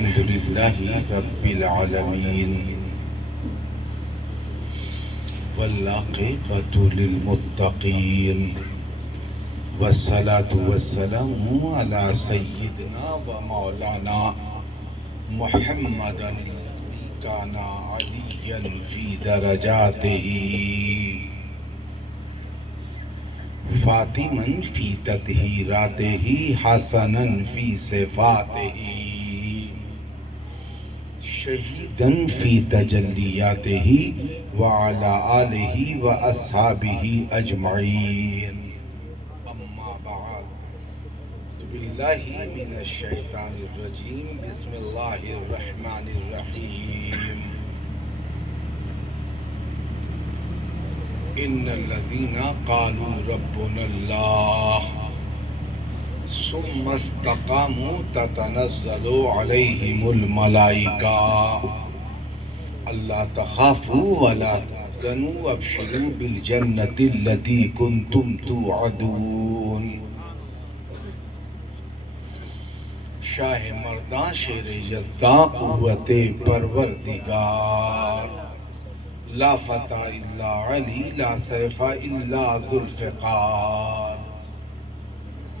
الحمد لله رب العالمين والعاقبة للمتقين والصلاة والسلام على سيدنا ومولانا محمد الذي كان عليا في درجاته فاطما في تطهيراته حسنا في صفاته شهيدا في تجلياته وعلى آله وأصحابه أجمعين أما بعد بالله من الشيطان الرجيم بسم الله الرحمن الرحيم إن الذين قالوا ربنا الله ثم استقاموا تتنزل عليهم الملائكة ألا تخافوا ولا تحزنوا وابشروا بالجنة التي كنتم توعدون. شاہ مرداں شیر یزداں قوت پروردگار لا فتح الا علی لا سیف الا ذوالفقار.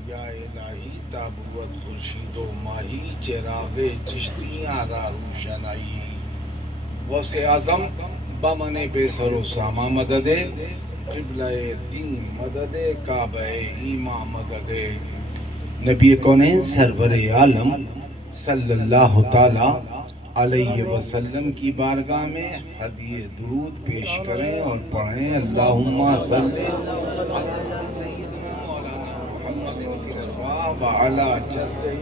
یا الہی تابوت خورشید و ماہی چراغ چشتیاں را روشنائی غوث اعظم بمن بے سر و ساما مدد قبلہ دین مدد کعبہ ایمان مدد. نبی کونین سرور عالم صلی اللہ تعالی علیہ وسلم کی بارگاہ میں ہدیہ درود پیش کریں اور پڑھیں اللہم صلی علی سیدنا مولانا محمد فی الارواح وعلی جسدہ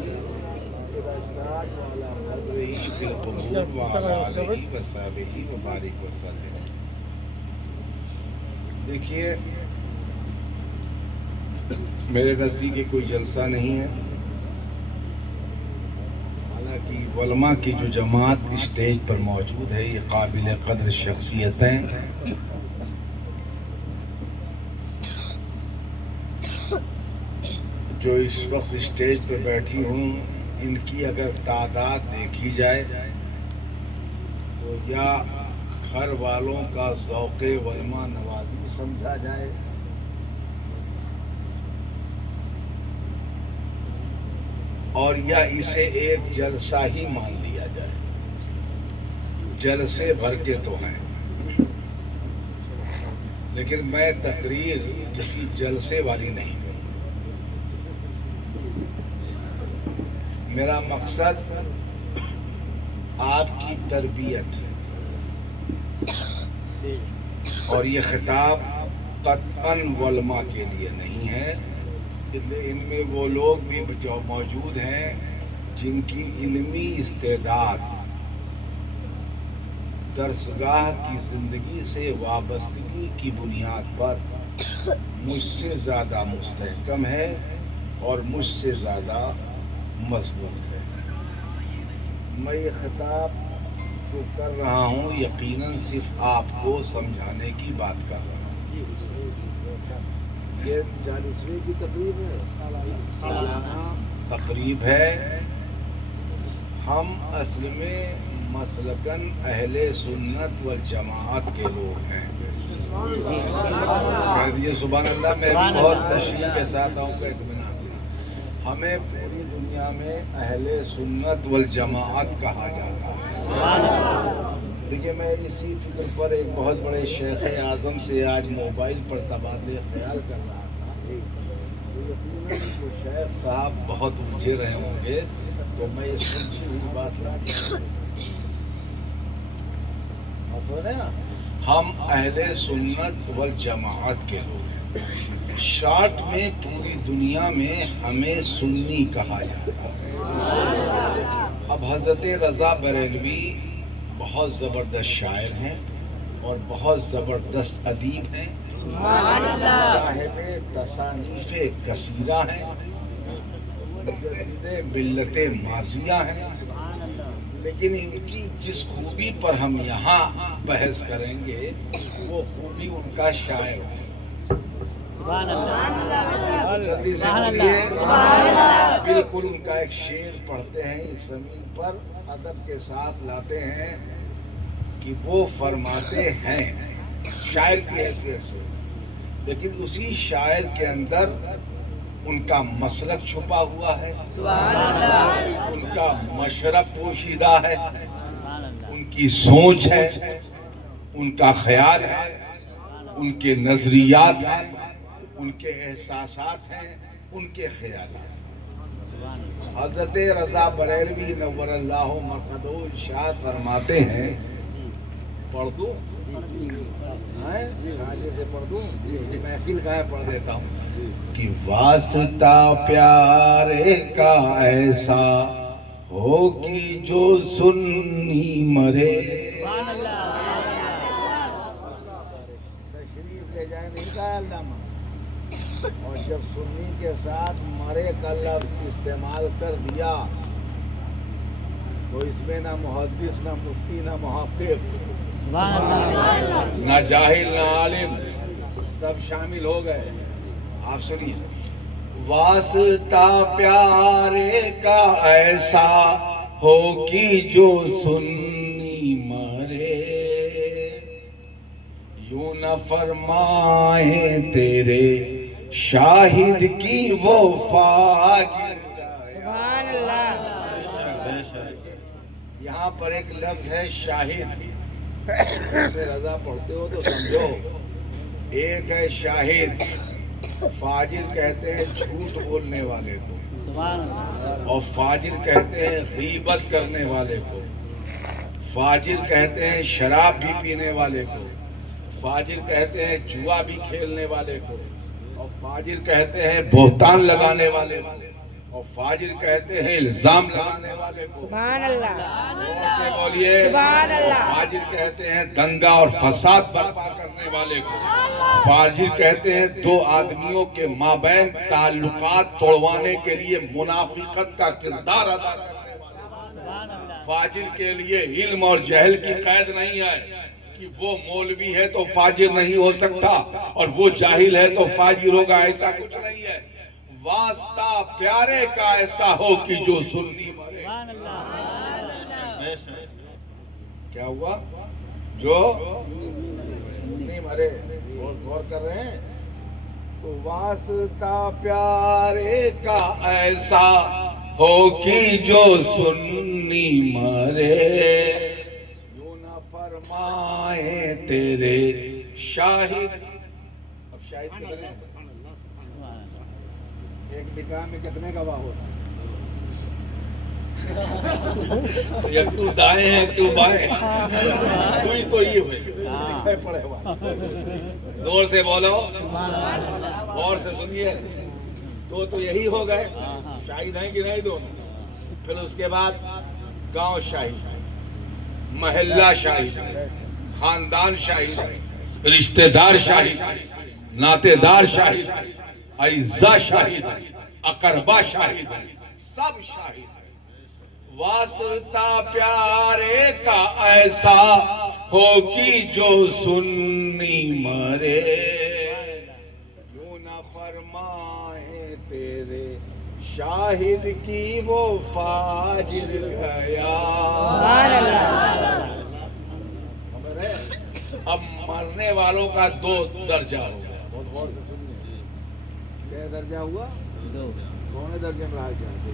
وساج وعلی قبرہ فی القبور وعلی آلہ وصحبہ وبارک وسلم. دیکھیے میرے نزدیک کوئی جلسہ نہیں ہے، حالانکہ علماء کی جو جماعت اسٹیج پر موجود ہے یہ قابل قدر شخصیتیں جو اس وقت اسٹیج پر بیٹھی ہوں ان کی اگر تعداد دیکھی جائے تو یا گھر والوں کا ذوق علماء نوازی سمجھا جائے اور یا اسے ایک جلسہ ہی مان لیا جائے. جلسے بھر کے تو ہیں لیکن میں تقریر کسی جلسے والی نہیں ہوں. میرا مقصد آپ کی تربیت ہے اور یہ خطاب قطعاً علماء کے لیے نہیں ہے، اس لیے ان میں وہ لوگ بھی جو موجود ہیں جن کی علمی استعداد درسگاہ کی زندگی سے وابستگی کی بنیاد پر مجھ سے زیادہ مستحکم ہے اور مجھ سے زیادہ مضبوط ہے. میں یہ خطاب جو کر رہا ہوں یقیناً صرف آپ کو سمجھانے کی بات کر رہا ہوں. یہ 40ویں کی تقریب ہے، سالانہ تقریب ہے. ہم اصل میں مسلکاً اہل سنت والجماعت کے لوگ ہیں. کہہ دیجیے سبحان اللہ. میں بھی بہت تشریح کے ساتھ آؤں گا اطمینان سے. ہمیں پوری دنیا میں اہل سنت والجماعت کہا جاتا ہے. دیکھیے میں اسی فکر پر ایک بہت بڑے شیخ اعظم سے آج موبائل پر تبادلہ خیال کر رہا تھا. شیخ صاحب بہت الجھے رہے ہوں گے تو میں یہ سمجھی ہوئی بات ہم اہل سنت والجماعت کے لوگ ہیں. شارٹ میں پوری دنیا میں ہمیں سنی کہا جاتا ہے. اب حضرت رضا بریلوی بہت زبردست شاعر ہیں اور بہت زبردست ادیب ہیں، صاحب تصانیف کثیرہ ہیں، مجدد ملت ماضیہ ہیں. لیکن ان کی جس خوبی پر ہم یہاں بحث کریں گے وہ خوبی ان کا شاعر ہے. جلدی سے بولیے بالکل ان کا ایک شعر پڑھتے ہیں اس زمین پر ادب کے ساتھ لاتے ہیں کہ وہ فرماتے ہیں شاعر کی حیثیت سے، لیکن اسی شاعر کے اندر ان کا مسلک چھپا ہوا ہے، ان کا مشرب پوشیدہ ہے، ان کی سوچ ہے، ان کا خیال ہے، ان کے نظریات ہیں، ان کے احساسات ہیں، ان کے خیالات۔ حضرت رضا بریلوی نور اللہ مرقدہ ارشاد فرماتے ہیں، پڑھ دوں آگے سے پڑھ دوں، محفل کا ہے پڑھ دیتا ہوں کہ واسطہ پیارے کا ایسا ہو کہ جو سنی مرے۔ تشریف لے جائے نہیں کہا علامہ، اور جب سنی کے ساتھ مرے کا لفظ استعمال کر دیا تو اس میں نہ محدث نہ مفتی نہ محقق نہ جاہل نہ عالم، سب شامل ہو گئے۔ آپ سنیے، واسطہ پیارے کا ایسا ہو کہ جو سنی مرے، یوں نہ فرمائیں تیرے شاہد کی وہ فاجر گایا۔ یہاں پر ایک لفظ ہے شاہد، رضا پڑھتے ہو تو سمجھو، ایک ہے شاہد، فاجر کہتے ہیں جھوٹ بولنے والے کو، اور فاجر کہتے ہیں غیبت کرنے والے کو، فاجر کہتے ہیں شراب بھی پینے والے کو، فاجر کہتے ہیں جوا بھی کھیلنے والے کو، اور فاجر کہتے ہیں بہتان لگانے والے کو، اور فاجر کہتے ہیں الزام لگانے والے کو۔ سبحان اللہ، اور سے بولیے سبحان اللہ۔ فاجر کہتے ہیں دنگا اور فساد برپا کرنے والے کو، فاجر کہتے ہیں دو آدمیوں کے مابین تعلقات توڑوانے کے لیے منافقت کا کردار ادا کرنے والے کو۔ فاجر کے لیے علم اور جہل کی قید نہیں ہے کہ وہ مولوی ہے تو فاجر نہیں ہو سکتا اور وہ جاہل ہے تو فاجر ہوگا، ایسا کچھ نہیں ہے۔ واسطہ پیارے کا ایسا ہو کہ جو سنی مرے۔ کیا ہوا؟ جو سنی مرے۔ غور کر رہے ہیں؟ تو واسطہ پیارے کا ایسا ہو کہ جو سنی مرے، یوں نہ فرمائے تیرے شاہد۔ اب شاہد کتنے؟ ایک نکاح میں کتنے گواہ ہوتا ہے؟ ایک تو دائیں ہیں ایک تو بائیں، تو یہ ہوئے پڑے ہوا۔ دور سے بولو، اور سے سنیے، تو یہی ہو گئے، شاہد ہیں کہ نہیں دونوں؟ پھر اس کے بعد گاؤں شاہد، محلہ شاہد، خاندان شاہد، رشتہ دار شاہد، ناتے دار شاہد، اعزا شاہد، اقربا شاہد، سب شاہد۔ واسطہ پیارے کا ایسا ہو کہ جو سنی مرے، یوں نہ فرمائے تیرے شاہد کی وہ فاجر گیا۔ اب مرنے والوں کا دو درجہ ہو گیا، بہت غور سے سنیے۔ کیا درجہ ہوا؟ دو۔ کون درجے میں رہا جاتے؟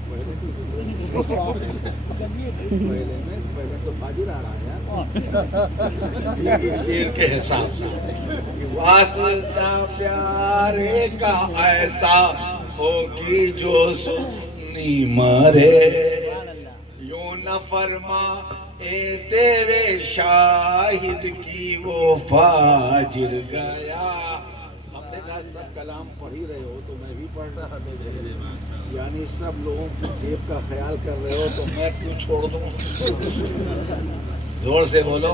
پہلے تو فاجر آ رہا ہے یار، شیر کے حساب سے۔ واسطہ پیارے کا ایسا ہو کہ جو سنی مرے، یوں نہ فرما اے تیرے شاہد کی وہ فاجر گیا۔ ہم نے کہا سب کلام پڑھ ہی رہے ہو تو میں بھی پڑھ رہا تھا، یعنی سب لوگوں کی جیب کا خیال کر رہے ہو تو میں کیوں چھوڑ دوں؟ زور سے بولو،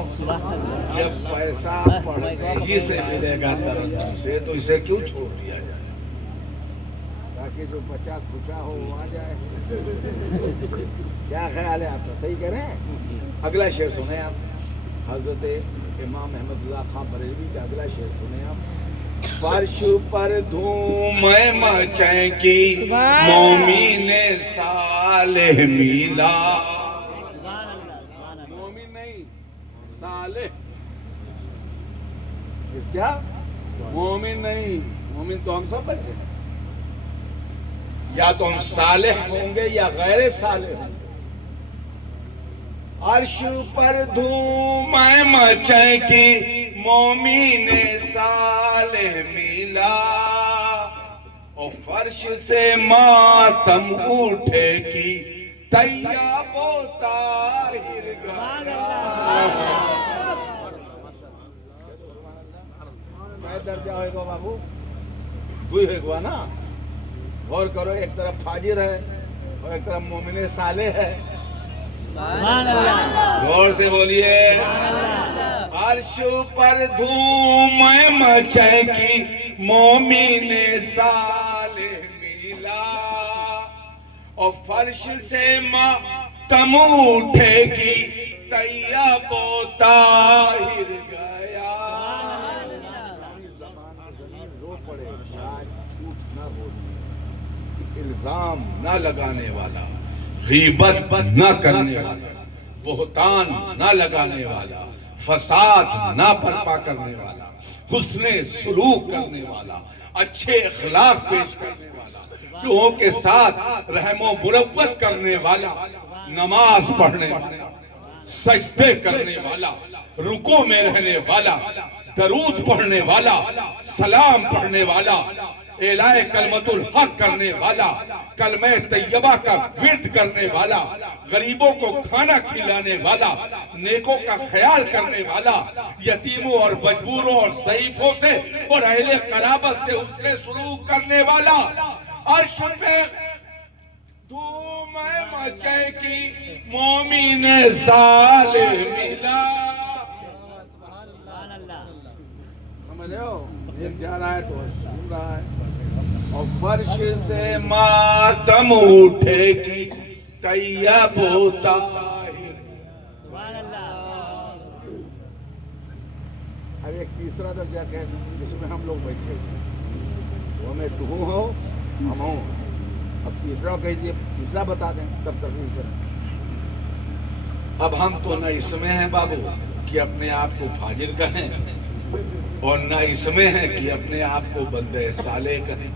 جب پیسہ پڑھنے ہی سے ملے گا ترنم سے تو اسے کیوں چھوڑ دیا جائے؟ تاکہ جو بچا کھچا ہو وہ آ جائے۔ کیا خیال ہے آپ کا؟ صحیح کہہ رہے ہیں؟ اگلا شعر سنیں آپ، حضرت امام احمد اللہ خان بریلوی کا اگلا شعر سنیں آپ۔ فرش پر دھوم مچے کی مومن صالح میلا. مومن نہیں صالح. کیا مومن نہیں, مومن تو ہم سب بچے ہیں. یا تو ہم صالح ہوں گے یا غیر صالح ہوں گے. عرش پر دھوم مچے کی مومن صالح ملا, اور فرش سے ماتم اٹھے کی طیب و طاہر گیا. میں درجہ ہوئے گا بابو, دوئی ہوئے گا نا. غور کرو, ایک طرف فاجر ہے اور ایک طرف مومن صالح ہے. زور سے بولیے. عرش پر دھوم مچے کی مومن صالح ملا, اور فرش سے ماتم اٹھے کی طیب و طاہر گیا. الزام نہ لگانے والا, غیبت نہ کرنے والا, بہتان نہ لگانے والا, فساد نہ برپا کرنے والا, حسن سلوک کرنے والا, اچھے اخلاق پیش کرنے والا, لوگوں کے ساتھ رحم و مروت کرنے والا, نماز پڑھنے والا, سجدے کرنے والا, رکوع میں رہنے والا, درود پڑھنے والا, سلام پڑھنے والا, اعلاء کلمت الحق کرنے والا, کلمہ طیبہ کا ورد کرنے والا, غریبوں کو کھانا کھلانے والا, نیکوں کا خیال کرنے والا, یتیموں اور مجبوروں اور ضعیفوں سے اور اہل قرابت سے حسن سلوک کرنے والا. عرش پہ دھوم مچے کی مومن صالح ملا. سمجھ رہے ہو, ایک جا رہا ہے تو سن رہا ہے. اور فرش سے ماتم اٹھے کی طیب و طاہر. اب ایک تیسرا درجہ کہ جس میں ہم لوگ بیٹھے وہ میں تو ہو ہم ہوں. اب تیسرا کہہ دیے, تیسرا بتا دیں تب تفصیل کریں. اب ہم تو نہ اس میں ہیں بابو کہ اپنے آپ کو فاجر کہیں, اور نہ اس میں ہے کہ اپنے آپ کو بندے صالح کہیں.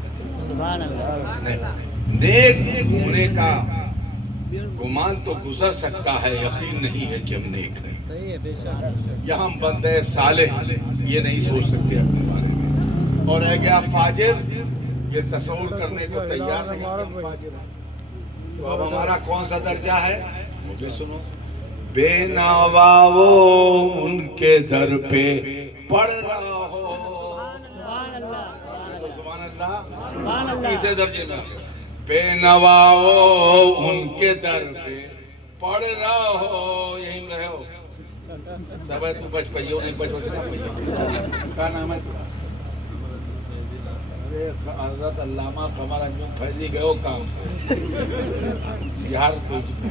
نیک ہونے کا گمان تو گزر سکتا ہے, یقین نہیں ہے کہ ہم نیک ہیں, یا ہم بندے صالح یہ نہیں سوچ سکتے اپنے بارے میں. اور ہے گیا فاجر, یہ تصور کرنے کو تیار نہیں کہ ہم فاجر ہیں. تو اب ہمارا کون سا درجہ ہے وہ بھی سنو. بے نوا وہ ان کے در پہ پڑھ رہا ہو. سبحان اللہ. تیسرے درجے میں بے نوا وہ ان کے در پہ پڑھ رہا ہو. یہیں رہے ہو تب ہے تو بچ پائیو نہیں بچ پائیو. کیا نام ہے حضرت علامہ قمر انجم فیضی گئے ہو کام سے یار,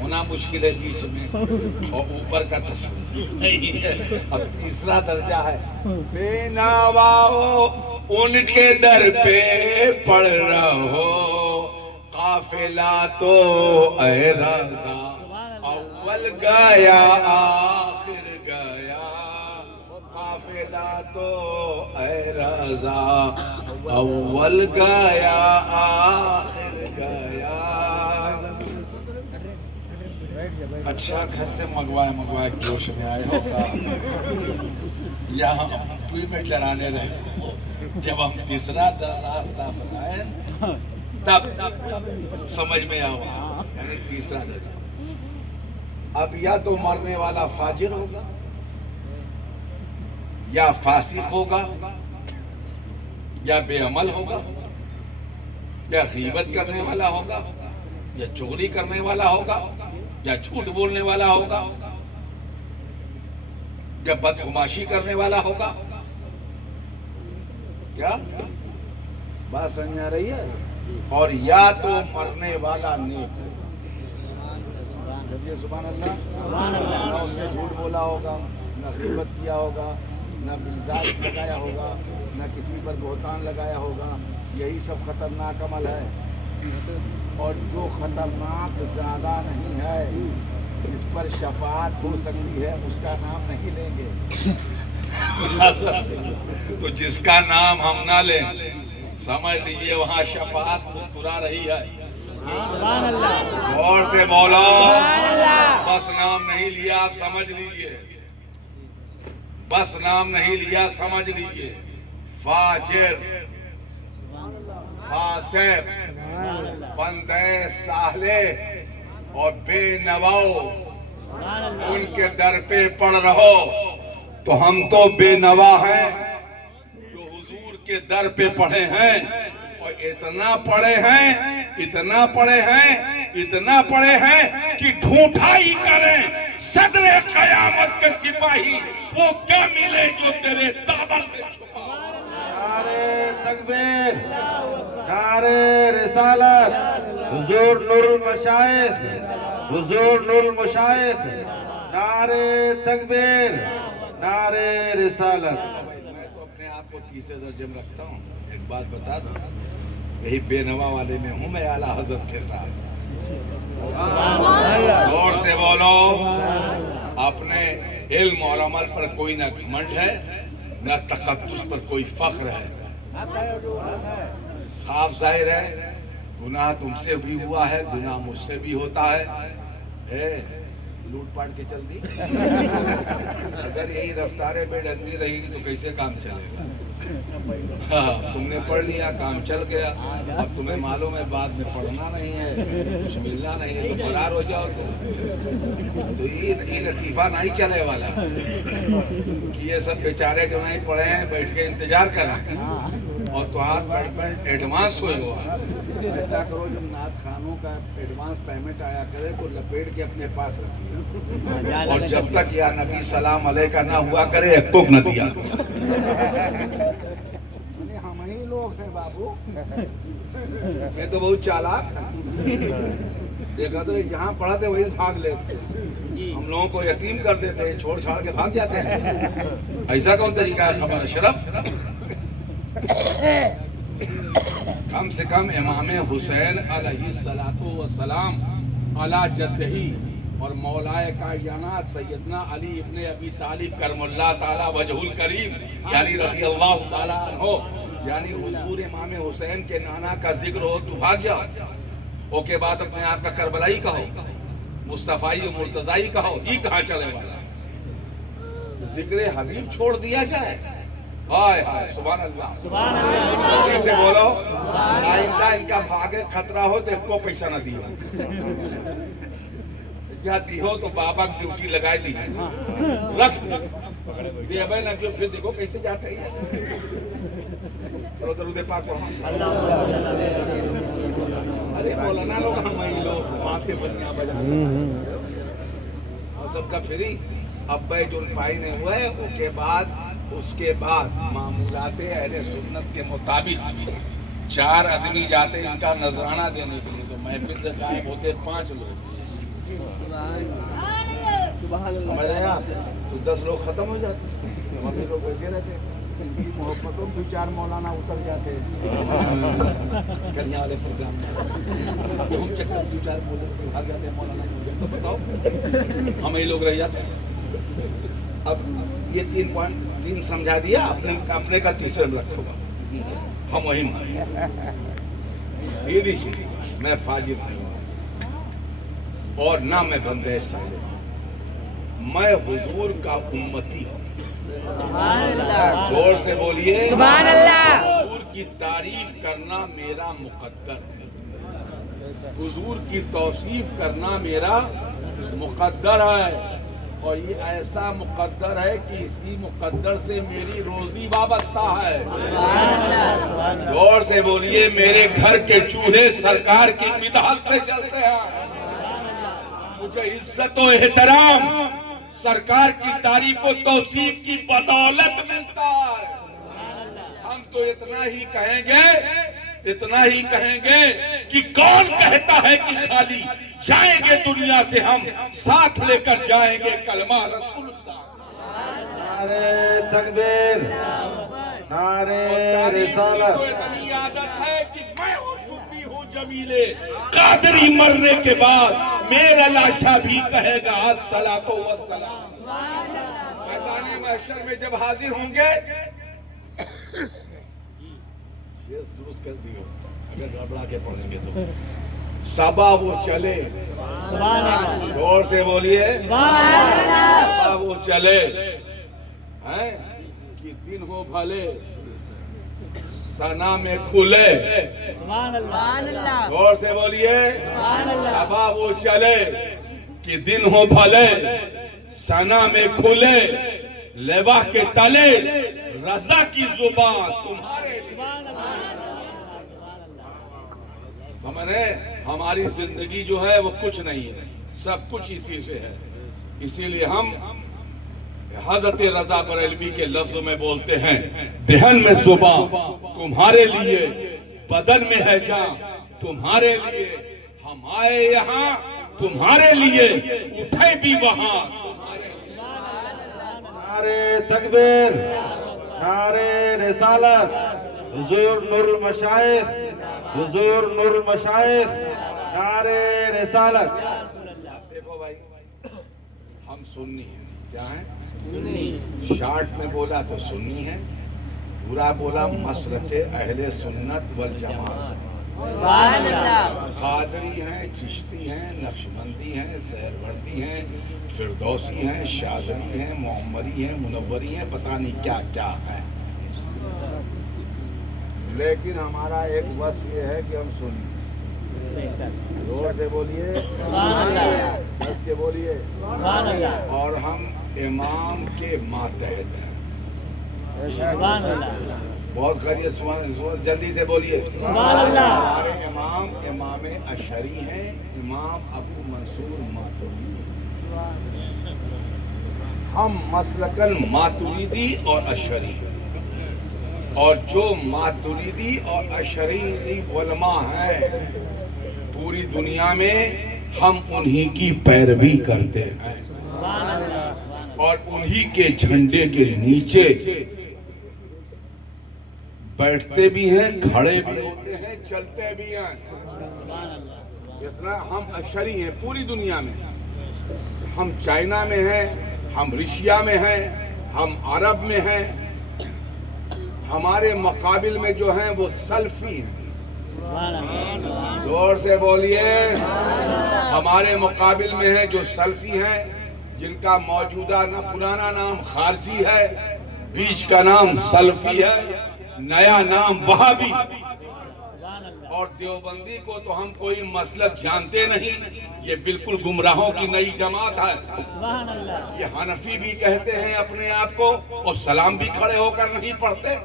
ہونا مشکل ہے بیچ میں اور اوپر کا تصور نہیں ہے. اب تیسرا درجہ ہے بے نوا ان کے در پہ پڑھ رہا ہو. قافلہ تو اے رضا اول گیا آخر گیا. قافلہ تو اے رضا اول گیا آخر گیا. اچھا گھر سے منگوائے جوش میں آئے ہوگا, یہاں اپوائنٹمنٹ لڑانے رہے. جب ہم تیسرا راستہ بتائیں تب سمجھ میں آؤ, یعنی تیسرا درجہ. اب یا تو مرنے والا فاجر ہوگا, یا فاسق ہوگا, یا بے عمل ہوگا, یا غیبت کرنے والا ہوگا, یا چغلی کرنے والا ہوگا, یا جھوٹ بولنے والا ہوگا, یا بدگماشی کرنے والا ہوگا. کیا بات سمجھ آ رہی ہے؟ اور یا تو مرنے والا نیک ہے. سبحان اللہ. نہ اس نے جھوٹ بولا ہوگا, نہ غیبت کیا ہوگا, نہ بلداد لگایا ہوگا، نہ کسی پر بہتان لگایا ہوگا. یہی سب خطرناک عمل ہے. اور جو خطرناک زیادہ نہیں ہے، جس پر شفاعت ہو سکتی ہے، اس کا نام نہیں لیں گے. تو جس کا نام ہم نہ لیں، سمجھ لیجئے وہاں شفاعت مسکرا رہی ہے. غور سے بولو. بس نام نہیں لیا، آپ سمجھ لیجئے. بس نام نہیں لیا، سمجھ لیجئے. فاجر، فاسق، بندے صالح اور بے نواؤ ان کے در پہ پڑ رہو. تو ہم تو بے نوا ہیں جو حضور کے در پہ پڑھے ہیں، اور اتنا پڑھے ہیں، اتنا پڑھے ہیں، اتنا پڑھے ہیں کہ ڈھونڈائی کریں صدر قیامت کے سپاہی، وہ کیا ملے جو تیرے دامن میں چھپا. نعرہ تکبیر، نعرہ رسالت، حضور نور المشائخ، حضور نور المشائخ. نعرہ تکبیر، نعرہ رسالت. میں تو اپنے آپ کو تیسرے درجے میں رکھتا ہوں. ایک بات بتا دوں، یہی بے نوا والے میں ہوں میں اعلیٰ حضرت کے ساتھ. زور سے بولو. اپنے علم اور عمل پر کوئی نہ گھمنڈ ہے، نہ تقدس پر کوئی فخر ہے. صاف ظاہر ہے گناہ تم سے بھی ہوا ہے، گناہ مجھ سے بھی ہوتا ہے. لوٹ پاٹ کے چل دی. اگر یہی رفتاریں بے ڈھنگی رہے گی تو کیسے کام چلے گا؟ تم نے پڑھ لیا، کام چل گیا. اب تمہیں معلوم ہے بعد میں پڑھنا نہیں ہے، کچھ ملنا نہیں ہے، تو فرار ہو جاؤ. تو یہ لطیفہ نہیں چلے والا کہ یہ سب بیچارے جو نہیں پڑھے ہیں بیٹھ کے انتظار کریں اور تو ہاتھ پیمنٹ ایڈوانس ہوئے ہوا. ایسا کرو جب نعت خانوں کا ایڈوانس پیمنٹ آیا کرے تو لپیٹ کے اپنے پاس رکھیے، اور جب تک یا نبی سلام علیکہ نہ ہوا کرے ایک کوک نہ دیا. ہم ہی لوگ ہیں بابو، میں تو بہت چالاک تھا. دیکھا تو جہاں پڑھا تھے وہی بھاگ لیتے. ہم لوگوں کو یقین کر دیتے ہیں، چھوڑ چھاڑ کے بھاگ جاتے ہیں. ایسا کون طریقہ ہے خبر شرف؟ کم سے کم امام حسین علیہ السلام علی جدہی اور مولائے کائنات سیدنا علی ابن ابی طالب کرم اللہ تعالی وجہ الکریم یعنی رضی اللہ تعالی عنہ، یعنی حضور امام حسین کے نانا کا ذکر ہو تو بھاگ جاؤ. او کے بعد اپنے آپ کا کربلائی کہو، مصطفائی و مرتضائی کہو. یہ کہاں چلے والا؟ ذکر حبیب چھوڑ دیا جائے. ہائے ہائے سبحان اللہ، سبحان اللہ. جلدی سے بولو. آئندہ ان کا بھاگے خطرہ ہو تو ایک کو پیسہ نہ دیو، یا دیو تو بابا ڈیوٹی لگائی دی رکھ دے بھائی نہ دیو، پھر دیکھو کیسے جاتے ہیں. چلو درود پاک پڑھو. ارے مولانا لوگ ہم لوگ ماتھے بنیاں بجاتے اور سب کا پھری. اب بیت الپائی نے ہوئے اس کے بعد معمولات اہل سنت کے مطابق 4 آدمی جاتے ان کا نذرانہ دینے کے لیے، تو محفل سے غائب ہوتے 5 لوگ. سمجھ رہے ہیں؟ تو 10 لوگ ختم ہو جاتے. ہم لوگ بیٹھے رہتے، محبتوں 2-4 مولانا اتر جاتے کلیاں والے پروگرام میں. ہم چکر 2-4 بھاگ جاتے ہیں مولانا. تو بتاؤ ہم یہ لوگ رہ جاتے ہیں. اب یہ 3 سمجھا دیا، اپنے کا تیسرے میں رکھو گا. ہم وہی سیدھی سیدھی. میں فاجر نہیں اور نہ میں بندے صالح، میں حضور کا امتی ہوں. زور سے بولیے سبحان اللہ. حضور کی تعریف کرنا میرا مقدر ہے، حضور کی توصیف کرنا میرا مقدر ہے، اور یہ ایسا مقدر ہے کہ اسی مقدر سے میری روزی وابستہ ہے. زور سے بولیے. میرے گھر کے چولہے سرکار کی بدعت سے چلتے ہیں. مجھے عزت و احترام سرکار کی تعریف و توصیف کی بدولت ملتا ہے. ہم تو اتنا ہی کہیں گے کہ کون کہتا ہے کہ خالی جائیں گے دنیا سے، ہم ساتھ لے کر جائیں گے کلمہ رسول اللہ. نعرہ تکبیر، نعرہ رسالت۔ اتنی عادت ہے کہ میں ہوں سنی ہوں جمیلے، قادری مرنے کے بعد میرا لاشا بھی کہے گا الصلاۃ والسلام۔ میدان محشر میں جب حاضر ہوں گے، یہ درست کر دیو اگر گڑبڑا کے پڑھیں گے تو، صبا وہ چلے، زور سے بولیے، صبا وہ چلے ہیں کہ دن ہو بھلے ثنا میں کھلے، زور سے بولیے، صبا وہ چلے کہ دن ہو بھلے ثنا میں کھلے، لوا کے تلے رضا کی زبان تمہارے سمجھے۔ ہماری زندگی جو ہے وہ کچھ نہیں ہے، سب کچھ اسی سے ہے۔ اسی لیے ہم حضرت رضا بریلوی کے لفظ میں بولتے ہیں، دہن میں زبان تمہارے لیے، بدن میں ہے جان تمہارے لیے، ہم آئے یہاں تمہارے لیے، اٹھے بھی وہاں۔ نعرہ تکبیر، نعرہ رسالت، حضور نور المشائخ، حضور نور المشائخ، نعرہ رسالت۔ دیکھو بھائی، ہم سنی ہیں، کیا ہیں؟ شارٹ میں بولا تو سنی ہے، پورا بولا مسلک اہل سنت والجماعت۔ قادری ہیں، چشتی ہیں، نقشبندی ہیں، سہروردی ہیں، فردوسی ہیں، شاذلی ہیں، معمری ہیں، منوری ہیں، پتہ نہیں کیا کیا ہے، لیکن ہمارا ایک وصف یہ ہے کہ ہم سنی۔ زور سے بولیے، بس کے بولیے، اور ہم امام کے ماتحت ہیں۔ بہت خیریت، جلدی سے بولیے۔ ہمارے امام امام اشعری ہیں، امام ابو منصور ماتریدی۔ ہم مسلکن ماتریدی اور اشعری ہیں، اور جو ماتریدی اور اشعری علماء ہیں پوری دنیا میں، ہم انہی کی پیروی کرتے ہیں اور انہی کے جھنڈے کے نیچے بیٹھتے بھی ہیں، کھڑے بھی ہوتے ہیں، چلتے بھی ہیں۔ اس طرح ہم اشعری ہیں پوری دنیا میں، ہم چائنا میں ہیں، ہم رشیا میں ہیں، ہم عرب میں ہیں، ہمارے مقابل میں جو ہیں وہ سلفی ہیں۔ زور سے بولیے، ہمارے مقابل میں ہیں جو سلفی ہیں، جن کا موجودہ پرانا نام خارجی ہے، بیچ کا نام سلفی ہے، نیا نام وہابی۔ اور دیوبندی کو تو ہم کوئی مسلک جانتے نہیں، یہ بالکل گمراہوں کی نئی جماعت ہے۔ یہ حنفی بھی کہتے ہیں اپنے آپ کو، اور سلام بھی کھڑے ہو کر نہیں پڑھتے۔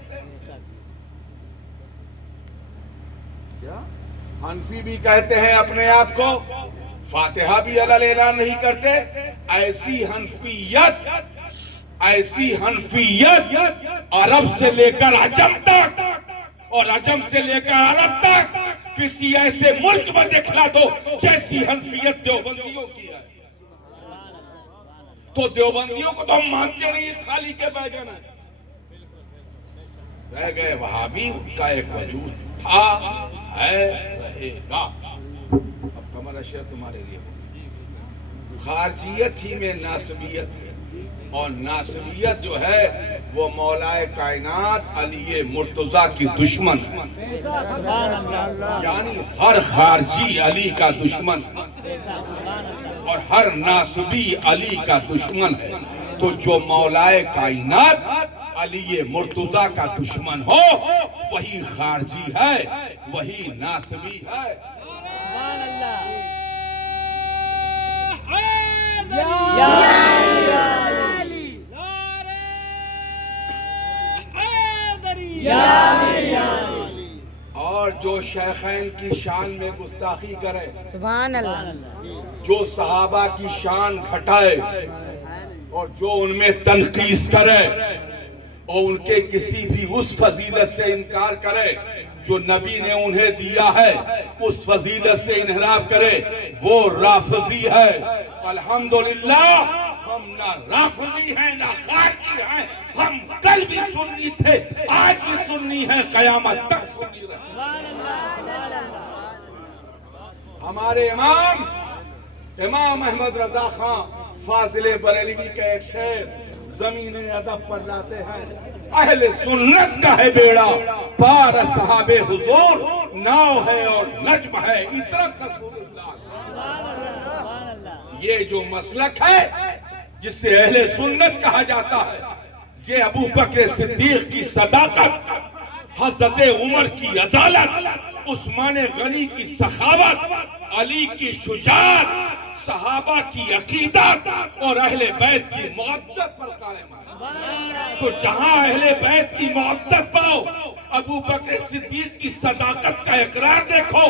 حنفی بھی کہتے ہیں اپنے آپ کو، فاتحہ بھی اعلان نہیں کرتے۔ ایسی حنفیت عرب سے لے کر عجم تک، اور عجم سے لے کر عرب تک کسی ایسے ملک میں دکھلا دو جیسی حنفیت دیوبندیوں کی ہے۔ تو دیوبندیوں کو تو ہم مانتے نہیں، یہ تھالی کے بیگن ہیں۔ رہ گئے وہابی، ان کا ایک وجود تھا، ہے، رہے گا۔ اب قمر اشر تمہارے لیے خارجیت ہی میں ناسبیت ہے، اور ناسبیت جو ہے وہ مولا کائنات علی مرتضیٰ کی دشمن ہے، یعنی ہر خارجی علی کا دشمن ہے اور ہر ناسبی علی کا دشمن ہے۔ تو جو مولا کائنات علی مرتضیٰ کا دشمن ہو، وہی خارجی ہے، وہی ناسبی ہے۔ اور جو شیخین کی شان میں گستاخی کرے، سبحان اللہ، جو صحابہ کی شان گھٹائے، اور جو ان میں تنقیص کرے، اور ان کے کسی بھی اس فضیلت سے انکار کرے جو نبی نے انہیں دیا ہے، اس فضیلت سے انحراف کرے، وہ رافضی ہے۔ الحمدللہ ہم نہ رافضی ہیں نہ خارجی ہیں، ہم کل بھی سنی تھے، آج بھی سنی ہے، قیامت تک سنی رہے۔ ہمارے امام احمد رضا خان فاضل بریلوی کا ایک شعر زمین ادب پر لاتے ہیں، اہل سنت کا ہے بیڑا پار اصحاب حضور، ناؤ ہے اور نجم ہے عطرت رسول اللہ۔ یہ جو مسلک ہے جس سے اہل سنت کہا جاتا ہے، یہ ابو بکر صدیق کی صداقت، حضرت عمر کی عدالت، عثمان غنی کی سخاوت، علی کی شجاعت، صحابہ کی عقیدت اور اہل بیت کی محبت پر قائم ہے۔ تو جہاں اہل بیت کی محبت پاؤ، ابو بکر صدیق کی صداقت کا اقرار دیکھو،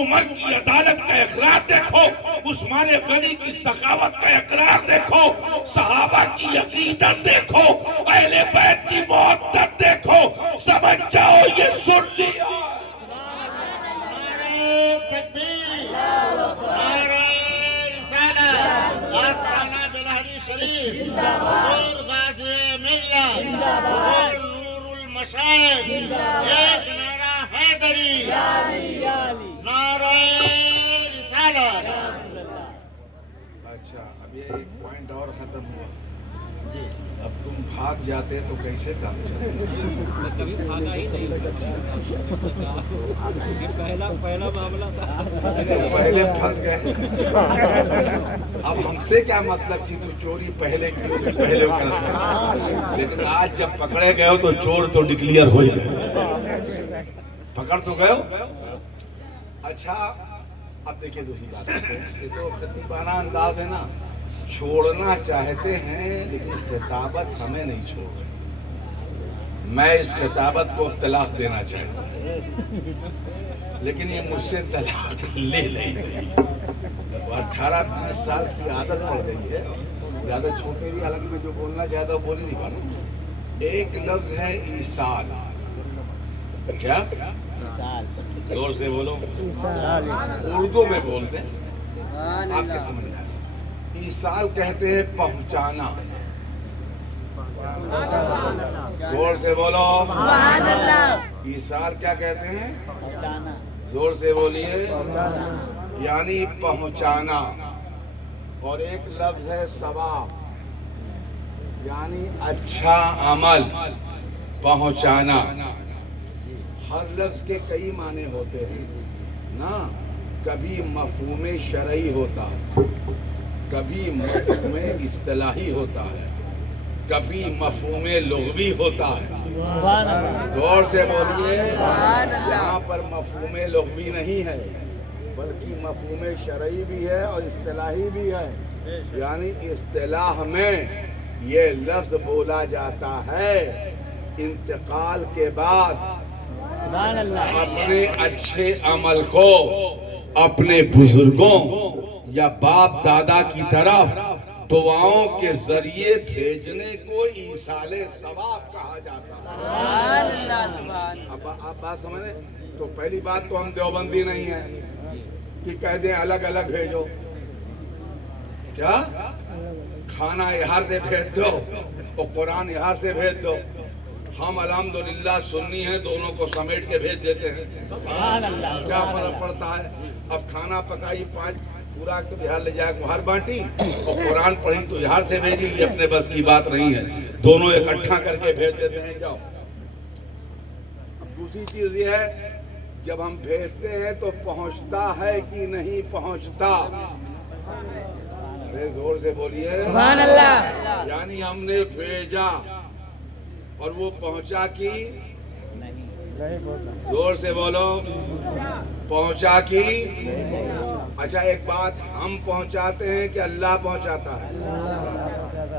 عمر کی عدالت کا اقرار دیکھو، عثمان غنی کی سخاوت کا اقرار دیکھو، صحابہ کی عقیدت دیکھو، اہل بیت کی محبت دیکھو، سمجھ جاؤ یہ سن لیا۔ آستانہ بلہری شریف، حضور غازی ملت، حضور نور المشائخ، ایک نعرہ حیدری، نعرہ رسالت۔ اچھا اب یہ ایک پوائنٹ اور ختم ہوا، اب تم بھاگ جاتے تو کیسے کام چلے؟ کبھی بھاگا ہی نہیں، پہلا معاملہ تھا، پہلے پھنس گئے۔ اب ہم سے کیا مطلب کہ تو چوری پہلے کی ہوگی، پہلے کرتا، لیکن آج جب پکڑے گئے ہو تو چور تو ڈکلیئر ہو ہی گئے، پکڑ تو گئے ہو۔ اچھا اب دیکھیں دوسری بات، یہ تو خطیبانہ انداز ہے نا، چھوڑنا چاہتے ہیں لیکن خطابت ہمیں نہیں چھوڑ رہے۔ میں اس خطابت کو طلاق دینا چاہتا ہوں، لیکن یہ مجھ سے طلاق لے نہیں، 18-20 سال کی عادت پڑ گئی ہے، زیادہ چھوٹے بھی، حالانکہ میں جو بولنا چاہتا ہوں بول ہی نہیں پانا۔ ایک لفظ ہے ایصال، کیا؟ زور سے بولو، اردو میں بولتے ہیں، آپ کے سمجھ آئے۔ ایصال کہتے ہیں پہنچانا، زور سے بولو، ایصال کیا کہتے ہیں؟ زور سے بولیے، یعنی پہنچانا۔ اور ایک لفظ ہے ثواب، یعنی اچھا عمل، پہنچانا۔ ہر لفظ کے کئی معنی ہوتے ہیں نا، کبھی مفہوم شرعی ہوتا ہے، کبھی مفہوم اصطلاحی ہوتا ہے، کبھی مفہوم لغوی ہوتا ہے۔ زور سے بولیے، یہاں پر مفہوم لغوی نہیں ہے بلکہ مفہوم شرعی بھی ہے اور اصطلاحی بھی ہے، یعنی اصطلاح میں یہ لفظ بولا جاتا ہے انتقال کے بعد اپنے اچھے عمل کو اپنے بزرگوں یا باپ دادا کی طرف دعاؤں کے ذریعے بھیجنے کو ایصال ثواب کہا جاتا ہے۔ اب آپ بات سمجھیں، تو پہلی بات تو ہم دیوبندی نہیں ہیں کہ کہہ دیں الگ الگ بھیجو، کیا کھانا یہاں سے بھیج دو اور قرآن یہاں سے بھیج دو۔ ہم الحمدللہ سنی ہیں، دونوں کو سمیٹ کے بھیج دیتے ہیں، کیا فرق پڑتا ہے؟ اب کھانا پکائی 5 پورا تو بہار لے جائے باہر بانٹی، اور قرآن پڑھی تو یہاں سے بھیجی، یہ اپنے بس کی بات نہیں ہے، دونوں اکٹھا کر کے بھیج دیتے ہیں، جاؤ۔ اب دوسری چیز یہ ہے، جب ہم بھیجتے ہیں تو پہنچتا ہے کہ نہیں پہنچتا؟ ارے زور سے بولیے، سبحان اللہ۔ یعنی ہم نے بھیجا اور وہ پہنچا کی، زور سے بولو، پہنچا کی۔ اچھا ایک بات، ہم پہنچاتے ہیں کہ اللہ پہنچاتا ہے؟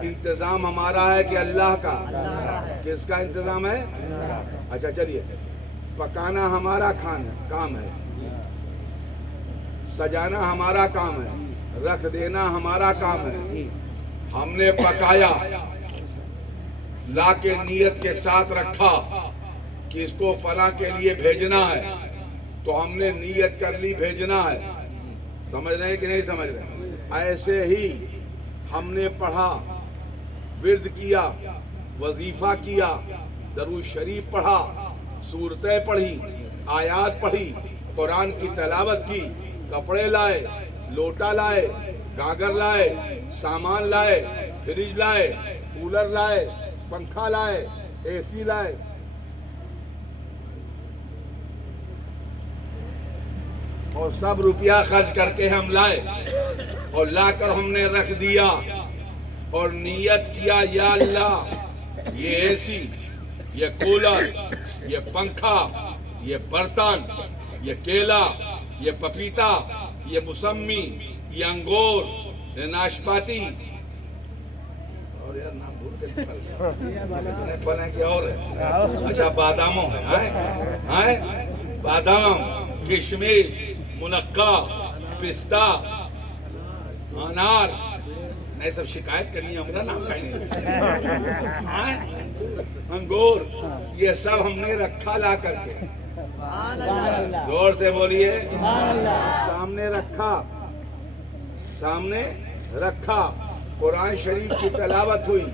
انتظام ہمارا ہے کہ اللہ کا؟ کس کا انتظام ہے؟ اچھا چلیے، پکانا ہمارا کام ہے، سجانا ہمارا کام ہے، رکھ دینا ہمارا کام ہے۔ ہم نے پکایا، لا کے نیت کے ساتھ رکھا کہ اس کو فلاں کے لیے بھیجنا ہے، تو ہم نے نیت کر لی بھیجنا ہے۔ سمجھ رہے ہیں کہ نہیں سمجھ رہے؟ ایسے ہی ہم نے پڑھا، ورد کیا، وظیفہ کیا، درود شریف پڑھا، سورتیں پڑھی، آیات پڑھی، قرآن کی تلاوت کی، کپڑے لائے، لوٹا لائے، گاگر لائے، سامان لائے، فریج لائے، کولر لائے، پنکھا لائے، اے سی لائے، اور سب روپیہ خرچ کر کے ہم لائے، اور لا کر ہم نے رکھ دیا، اور نیت کیا یا اللہ یہ اے سی، یہ کولر، یہ پنکھا، یہ برتن، یہ کیلا، یہ پپیتا، یہ موسمی، یہ انگور، یہ ناشپاتی، اور یار نام بھول کے کتنے پھل ہیں کیا اور ہے؟ اچھا باداموں ہیں، بادام، کشمش، منقع، پستہ، انار، نہیں سب شکایت کرنی ہے ہمارا نام کہیں، انگور، یہ سب ہم نے رکھا لا کر کے، زور سے بولیے، سامنے رکھا، سامنے رکھا، قرآن شریف کی تلاوت ہوئی،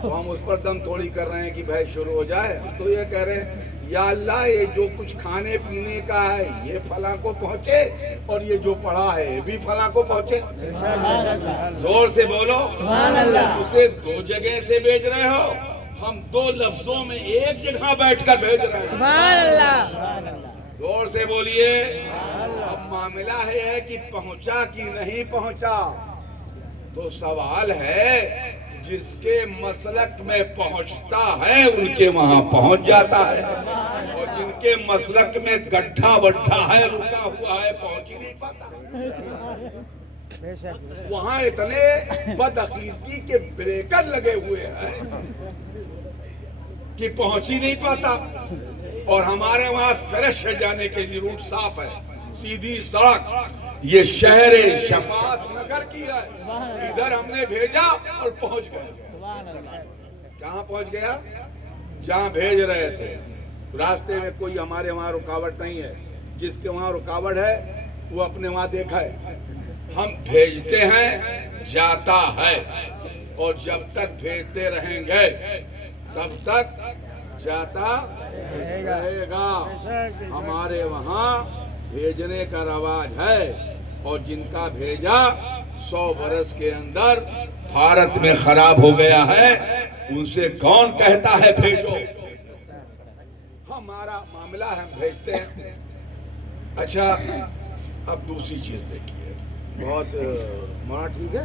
تو ہم اس پر دم تھوڑی کر رہے ہیں کہ بھائی شروع ہو جائے، ہم تو یہ کہہ رہے ہیں یا اللہ یہ جو کچھ کھانے پینے کا ہے یہ فلاں کو پہنچے، اور یہ جو پڑھا ہے یہ بھی فلاں کو پہنچے، زور سے بولو، اسے دو جگہ سے بھیج رہے ہو، ہم دو لفظوں میں ایک جگہ بیٹھ کر بھیج رہے ہیں، سبحان اللہ، زور سے بولیے۔ اب معاملہ ہے کہ پہنچا کہ نہیں پہنچا، تو سوال ہے جس کے مسلک میں پہنچتا ہے ان کے وہاں پہنچ جاتا ہے، اور جن کے مسلک میں گڈھا وڈھا ہے، رکا ہوا ہے، پہنچ ہی نہیں پاتا، وہاں اتنے بدعقیدگی کے بریکر لگے ہوئے ہیں کہ پہنچ ہی نہیں پاتا، اور ہمارے وہاں فرش جانے کے لیے روٹ صاف ہے، سیدھی سڑک، یہ شہر شفاعت نگر کی ہے، ادھر ہم نے بھیجا اور پہنچ گئے، کہاں پہنچ گیا؟ جہاں بھیج رہے تھے، راستے میں کوئی ہمارے وہاں رکاوٹ نہیں ہے، جس کے وہاں رکاوٹ ہے وہ اپنے وہاں دیکھا ہے، ہم بھیجتے ہیں جاتا ہے، اور جب تک بھیجتے رہیں گے تب تک جاتا رہے گا، ہمارے وہاں بھیجنے کا رواج ہے، اور جن کا بھیجا 100 برس کے اندر بھارت میں خراب ہو گیا ہے، ان سے کون کہتا ہے بھیجو؟ ہمارا معاملہ ہم بھیجتے ہیں۔ اچھا اب دوسری چیز دیکھیے، بہت مولانا ٹھیک ہے،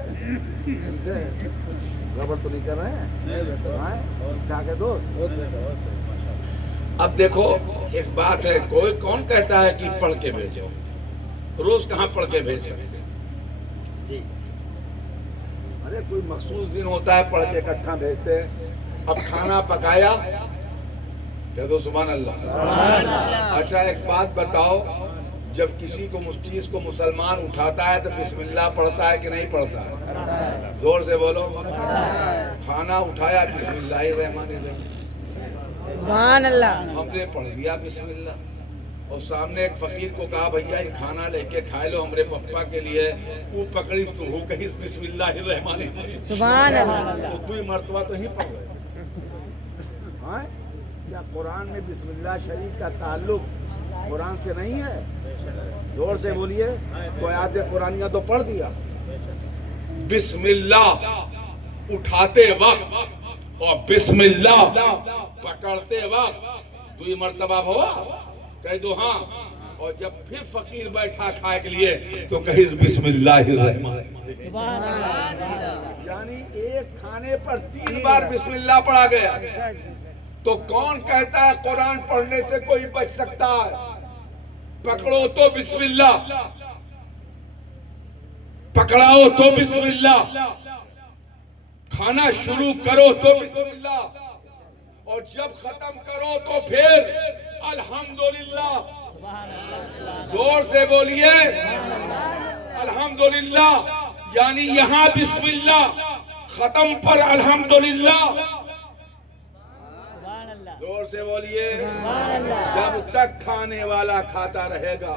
ٹھیک ہے، گڑبڑ تو نہیں کر رہے ہیں، ٹھاک ہے دوست؟ اب دیکھو ایک بات ہے، کوئی کون کہتا ہے کہ پڑھ کے بھیجو؟ روز کہاں پڑھ کے بھیج سکتے ہیں جی؟ ارے کوئی مخصوص دن ہوتا ہے پڑھ کے اکٹھا بھیجتے ہیں۔ اب کھانا پکایا، کہہ دو سبحان اللہ۔ اچھا ایک بات بتاؤ، جب کسی کو چیز کو مسلمان اٹھاتا ہے تو بسم اللہ پڑھتا ہے کہ نہیں پڑھتا ہے؟ زور سے بولو۔ کھانا اٹھایا بسم اللہ الرحمن الرحیم، سبحان اللہ، ہم نے پڑھ دیا بسم اللہ، اور سامنے ایک فقیر کو کہا بھیا یہ کھانا لے کے کھائے لو ہمارے پپا کے لیے، وہ پکڑی تو ہو کہیں بسم اللہ الرحمن الرحیم، سبحان اللہ، تو دوئی مرتبہ تو ہی پڑھ گئے۔ ہاں کیا قرآن میں بسم اللہ شریف کا تعلق قرآن سے نہیں ہے؟ زور سے بولیے، کوئی آیت قرآنیہ تو پڑھ دیا۔ بسم اللہ اٹھاتے وقت اور بسم اللہ پکڑتے وقت دوئی مرتبہ ہوا؟ کہہ دو ہاں، اور جب پھر فقیر بیٹھا کھائے کے لیے تو کہیں بسم اللہ الرحمن الرحیم، یعنی ایک کھانے پر 3 بار بسم اللہ پڑھا گیا۔ تو کون کہتا ہے قرآن پڑھنے سے کوئی بچ سکتا ہے؟ پکڑو تو بسم اللہ، پکڑاؤ تو بسم اللہ، کھانا شروع کرو تو بسم اللہ، اور جب ختم کرو تو پھر الحمدللہ۔ زور سے بولیے الحمدللہ، یعنی یہاں بسم اللہ، ختم پر الحمدللہ۔ زور سے بولیے، جب تک کھانے والا کھاتا رہے گا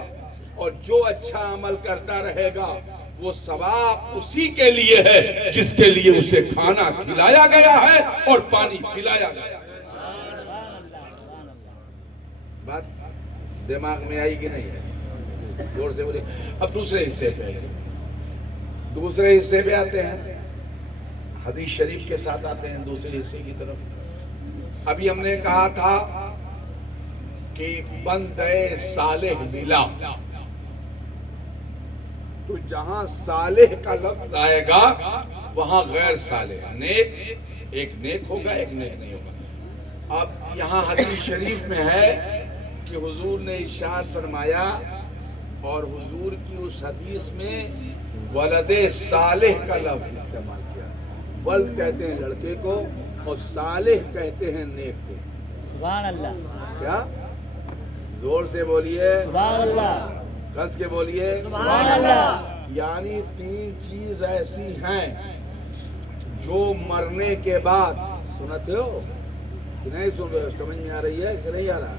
اور جو اچھا عمل کرتا رہے گا وہ ثواب اسی کے لیے ہے جس کے لیے اسے کھانا کھلایا گیا ہے اور پانی پلایا گیا ہے۔ بات دماغ میں آئی کہ نہیں ہے؟ زور سے بولے۔ اب دوسرے حصے پہ آتے ہیں، حدیث شریف کے ساتھ آتے ہیں دوسرے حصے کی طرف۔ ابھی ہم نے کہا تھا کہ بندے صالح ملا، تو جہاں صالح کا لفظ آئے گا وہاں غیر صالح، نیک، ایک نیک ہوگا ایک نیک نہیں ہوگا۔ اب یہاں حدیث شریف میں ہے کہ حضور نے ارشاد فرمایا، اور حضور کی اس حدیث میں ولد صالح کا لفظ استعمال کیا۔ ولد کہتے ہیں لڑکے کو اور صالح کہتے ہیں نیک کو۔ سبحان اللہ، کیا؟ زور سے بولیے، سبحان اللہ، کس کے بولیے، سبحان اللہ۔ یعنی تین چیز ایسی ہیں جو مرنے کے بعد، سنتے ہو کہ نہیں سن رہے ہو؟ سمجھ میں آ رہی ہے کہ نہیں آ رہا؟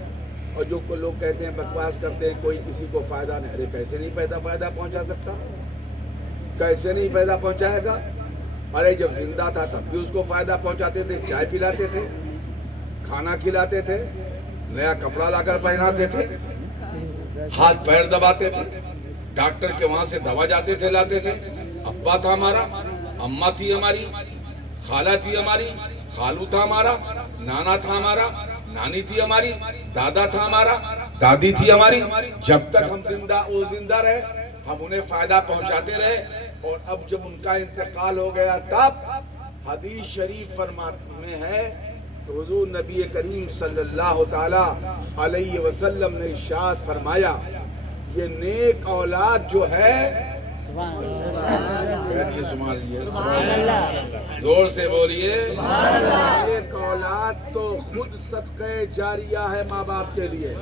اور جو لوگ کہتے ہیں بکواس کرتے ہیں کوئی کسی کو فائدہ نہیں، ارے کیسے نہیں فائدہ پہنچا سکتا؟ کیسے نہیں فائدہ پہنچائے گا؟ ارے جب زندہ تھا تب بھی اس کو فائدہ پہنچاتے تھے، چائے پلاتے تھے، کھانا کھلاتے تھے، نیا کپڑا لا کر پہناتے تھے، ہاتھ پیر دباتے تھے، ڈاکٹر کے وہاں سے دوا جاتے تھے لاتے تھے۔ ابا تھا ہمارا، اماں تھی ہماری، خالہ تھی ہماری، خالو تھا ہمارا، نانا تھا ہمارا، نانی تھی ہماری، دادا تھا ہمارا، دادی تھی ہماری۔ جب تک ہم زندہ رہے ہم انہیں فائدہ پہنچاتے رہے، اور اب جب ان کا انتقال ہو گیا تب حدیث شریف میں ہے تو حضور نبی کریم صلی اللہ تعالی علیہ وسلم نے ارشاد فرمایا، یہ نیک اولاد جو ہے، سبحان اللہ، زور سے بولیے، نیک اولاد تو خود صدقہ جاریہ ہے ماں باپ کے لیے۔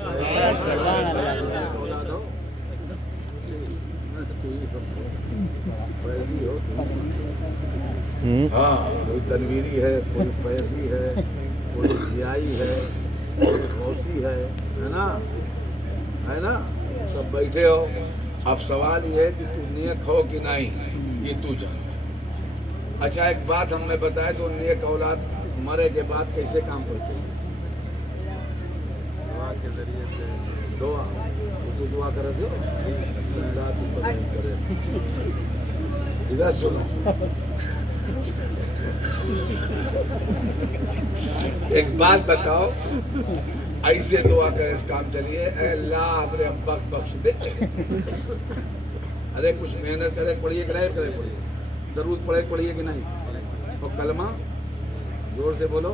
ہاں، کوئی تنویری ہے، کوئی فیضی ہے، کوئی ضیائی ہے، کوئی غوثی ہے نا؟ سب بیٹھے ہو۔ اب سوال یہ ہے کہ تو نیک ہو کہ نہیں، یہ تو جان۔ اچھا ایک بات ہم نے بتایا تو نیک اولاد مرے کے بعد کیسے کام کرتے ہیں؟ دعا کے ذریعے سے، دعا تو دعا کر دو، اللہ تو قبول کرے۔ ادھر سنو، ایک بات بتاؤ، ایسے دعا کر اس کام چلیے، اے اللہ ہمارے ابا کو بخش دے۔ ارے کچھ محنت کرے پڑھیے کہ نہیں کرے پڑھیے، درود پڑھیے کہ نہیں، اور کلمہ زور سے بولو،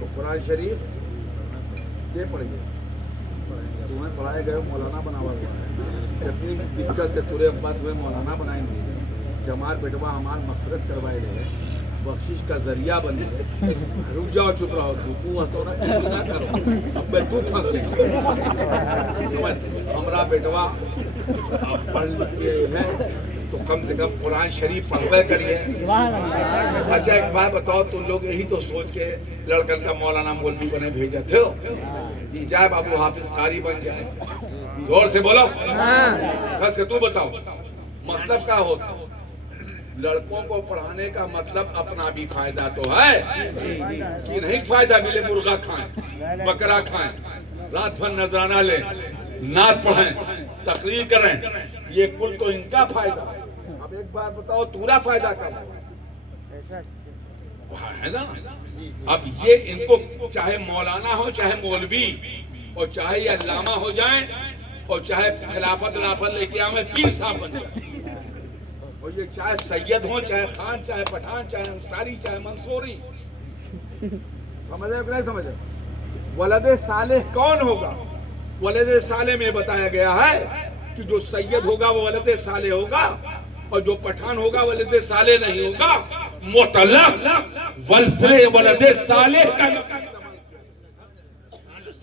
تو قرآن شریف یہ پڑھیے۔ تمہیں پڑھائے گئے مولانا بنا ہوا ہے، کتنی دقت سے تورے ابا تمہیں مولانا بنائیں گے، جمال بیٹوا ہمار مغفرت کروائے گئے، بخشش کا ذریعہ بنے گئے۔ رک جاؤ، چپ رہو، تو ہنسو نہ کرو، اب میں تو پھنس ہمارا بیٹوا پڑھ لکھے ہیں تو کم سے کم قرآن شریف پڑھوے کریے۔ اچھا ایک بات بتاؤ، تم لوگ یہی تو سوچ کے لڑکن کا مولانا مولوی بنے بھیجا تھے جی، جائے بابو حافظ قاری بن جائے۔ زور سے بولو، بس کہ تو بتاؤ مطلب کیا ہوتا؟ لڑکوں کو پڑھانے کا مطلب اپنا بھی فائدہ تو ہے کہ نہیں فائدہ ملے، مرغا کھائیں، بکرا کھائیں، رات بھر نذرانہ لیں، نعت پڑھیں، تقریر کریں، یہ کل تو ان کا فائدہ۔ اب ایک بات بتاؤ، تورا فائدہ کب ہے نا؟ اب یہ ان کو چاہے مولانا ہو، چاہے مولوی، اور چاہے یہ علامہ ہو جائیں، اور چاہے خلافت لے کے آئیں پیر صاحب بن جائیں، اور یہ چاہے سید ہوں، چاہے خان، چاہے پٹھان، چاہے انصاری، چاہے منصوری۔ سمجھ رہے کہ نہیں سمجھ رہے؟ ولد صالح کون ہوگا؟ ولد صالح میں بتایا گیا ہے کہ جو سید ہوگا وہ ولد صالح ہوگا، اور جو پٹھان ہوگا ولد صالح نہیں ہوگا۔ مطلق ولد صالح کا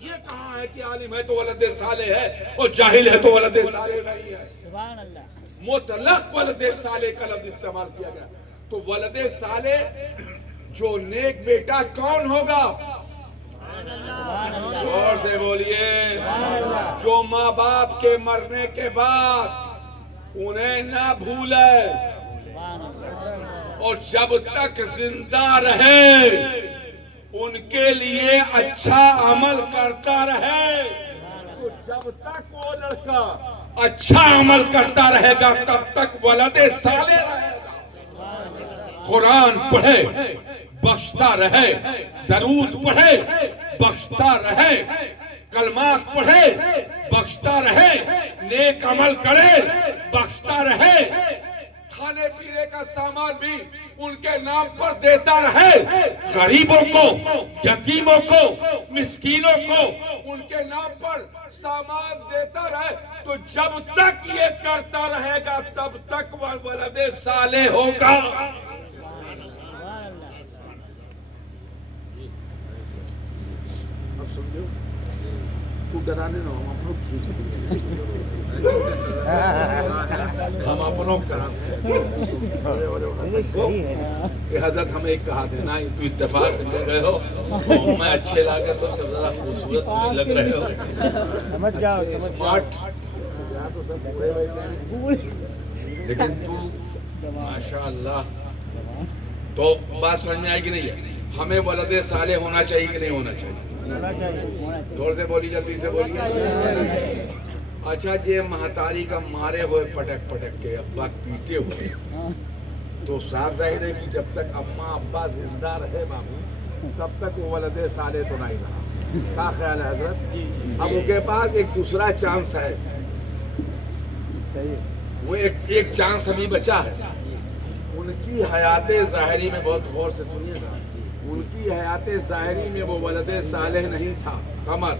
یہ کہاں ہے کہ عالم ہے تو ولد صالح ہے، اور جاہل ہے تو ولد صالح نہیں ہے؟ سبحان اللہ، مطلق ولد صالح کا لفظ استعمال کیا گیا۔ تو ولد صالح جو نیک بیٹا کون ہوگا؟ زور سے بولیے، جو ماں باپ کے مرنے کے بعد انہیں نہ بھولے اور جب تک زندہ رہے ان کے لیے اچھا عمل کرتا رہے. تو جب تک وہ لڑکا اچھا عمل کرتا رہے گا تب تک ولد صالح رہے گا. قرآن پڑھے بخشتا رہے, درود پڑھے بخشتا رہے, کلمات پڑھے بخشتا رہے, نیک عمل کرے بخشتا رہے, کھانے پینے کا سامان بھی ان کے نام پر دیتا رہے, غریبوں کو, یتیموں کو, مسکینوں کو ان کے نام پر سامان دیتا رہے. تو جب تک یہ کرتا رہے گا تب تک وہ ولد صالح ہوگا. تو ڈرانے نہ ہم اپنوں کہ حضرت ہمیں ایک کہا تھا نا تو اتفاق سے لے گئے ہو, میں اچھے لاگے تو سب زیادہ خوبصورت تمہیں لگ رہے ہو, سمجھ جاؤ اسمارٹ, لیکن تو ماشاءاللہ. تو بات سمجھ میں آئے گی نہیں ہے, ہمیں ولد صالح ہونا چاہیے کہ نہیں ہونا چاہیے؟ زور سے بولی, جلدی سے بولیے. اچھا جی مہتاری کا مارے ہوئے پٹک پٹک کے ابا پیٹے ہوئے تو صاف ظاہر ہے کہ جب تک اماں ابا زندہ رہے بابو تب تک وہ ولد صالح تو نہیں رہا. کیا خیال ہے حضرت؟ اب ان کے پاس ایک دوسرا چانس ہے, وہ ایک چانس ابھی بچا ہے. ان کی حیات ظاہری میں بہت غور سے سنیے گا, ان کی حیات ظاہری میں وہ ولد صالح نہیں تھا. قمر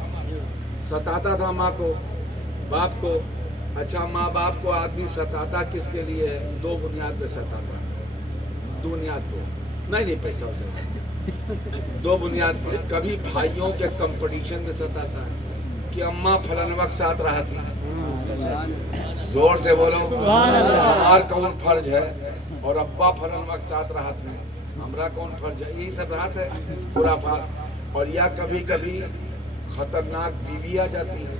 ستاتا تھا ماں کو باپ کو. اچھا ماں باپ کو آدمی ستاتا کس کے لیے ہے؟ دو بنیاد پہ ستاتا. بنیاد کو نہیں پیسہ ہو سکتا, دو بنیاد پہ. کبھی بھائیوں کے کمپٹیشن میں ستاتا ہے کہ اماں فلاں وقت ساتھ رہا تھی. زور سے بولو, ہمار کون فرض ہے اور ابا فلاں وقت ساتھ رہا تھا, ہمارا کون فرض ہے؟ یہی سب رات ہے خرافات. اور یا کبھی کبھی خطرناک بیوی آ جاتی ہے.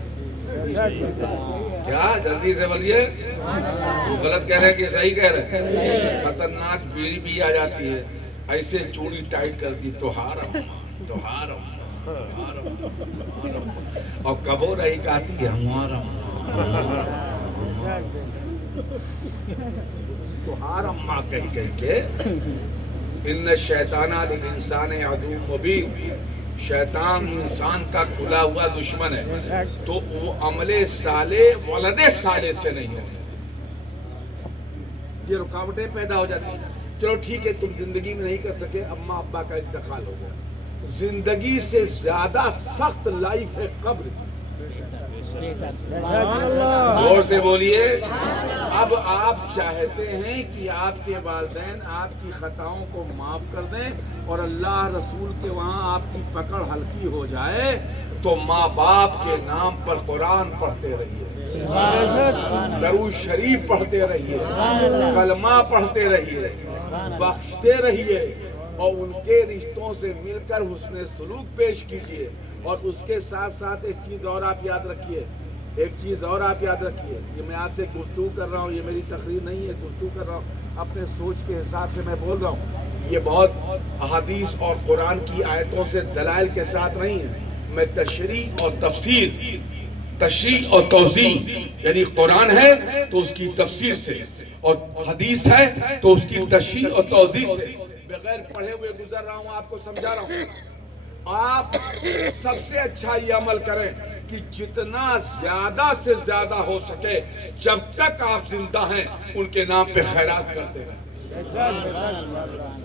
کیا جلدی سے بولیے, غلط کہہ رہے ہیں کہ صحیح کہہ رہے ہیں؟ خطرناک بیوی بھی آ جاتی ہے, ایسے چوڑی ٹائٹ کر دی تو ہارم تو ہارم, اور کبو رہی کہتی ہے ہمارا تو ہارم ماں کہی کہی کے. ان الشیطان للانسان عدو مبین, شیطان انسان کا کھلا ہوا دشمن ہے. تو وہ عمل صالح ولد صالح سے نہیں ہے. یہ رکاوٹیں پیدا ہو جاتی ہیں. چلو ٹھیک ہے تم زندگی میں نہیں کر سکے, اماں ابا کا انتقال ہو گیا. زندگی سے زیادہ سخت لائف ہے قبر کی. زور سے بولیے. اب آپ چاہتے ہیں کہ آپ کے والدین آپ کی خطاؤں کو معاف کر دیں اور اللہ رسول کے وہاں آپ کی پکڑ ہلکی ہو جائے, تو ماں باپ کے نام پر قرآن پڑھتے رہیے, درود شریف پڑھتے رہیے, کلمہ پڑھتے رہیے, بخشتے رہیے, اور ان کے رشتوں سے مل کر حسن سلوک پیش کیجیے. اور اس کے ساتھ ساتھ ایک چیز اور آپ یاد رکھیے, یہ میں آپ سے گفتگو کر رہا ہوں, یہ میری تقریر نہیں ہے, گفتگو کر رہا ہوں اپنے سوچ کے حساب سے میں بول رہا ہوں. یہ بہت احادیث اور قرآن کی آیتوں سے دلائل کے ساتھ نہیں ہے, میں تشریح اور تفسیر, تشریح اور توضیح, یعنی قرآن ہے تو اس کی تفسیر سے, اور حدیث ہے تو اس کی تشریح اور توضیح سے بغیر پڑھے ہوئے گزر رہا ہوں, آپ کو سمجھا رہا ہوں. آپ سب سے اچھا یہ عمل کریں کہ جتنا زیادہ سے زیادہ ہو سکے جب تک آپ زندہ ہیں ان کے نام پہ خیرات کرتے رہیں.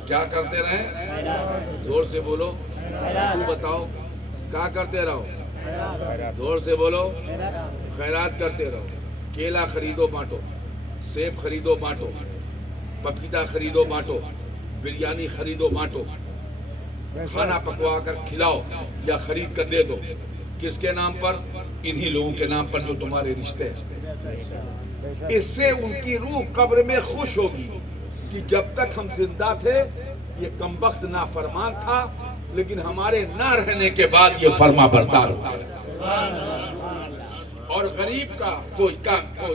کیا کرتے رہیں؟ زور سے بولو, تم بتاؤ کیا کرتے رہو؟ زور سے بولو. خیرات کرتے رہو. کیلا خریدو بانٹو, سیب خریدو بانٹو, پپیتا خریدو بانٹو, بریانی خریدو بانٹو, کھانا پکوا کر کھلاؤ یا خرید کر دے دو. کس کے نام پر؟ انہی لوگوں کے نام پر جو تمہارے رشتے ہیں. اس سے ان کی روح قبر میں خوش ہوگی کہ جب تک ہم زندہ تھے یہ کمبخت نافرمان تھا, لیکن ہمارے نہ رہنے کے بعد یہ فرما بردار ہو گیا. اور غریب کا کو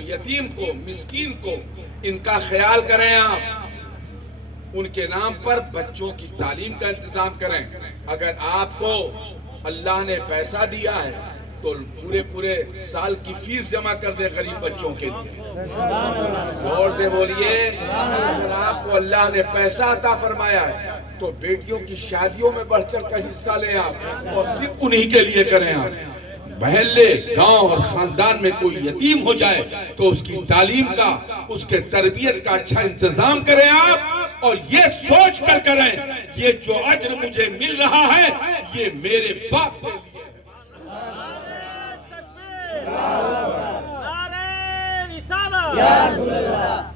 یتیم کو مسکین کو ان کا خیال کریں آپ. ان کے نام پر بچوں کی تعلیم کا انتظام کریں. اگر آپ کو اللہ نے پیسہ دیا ہے تو پورے سال کی فیس جمع کر دیں غریب بچوں کے لیے. زور سے بولیے. اگر آپ کو اللہ نے پیسہ عطا فرمایا ہے تو بیٹیوں کی شادیوں میں بڑھ چڑھ کر حصہ لیں آپ, اور صرف انہی کے لیے کریں آپ. محلے, گاؤں اور خاندان میں کوئی یتیم ہو جائے تو اس کی تعلیم کا, اس کے تربیت کا اچھا انتظام کریں آپ, اور یہ سوچ کر کریں یہ جو اجر مجھے مل رہا ہے یہ میرے باپ کے لیے.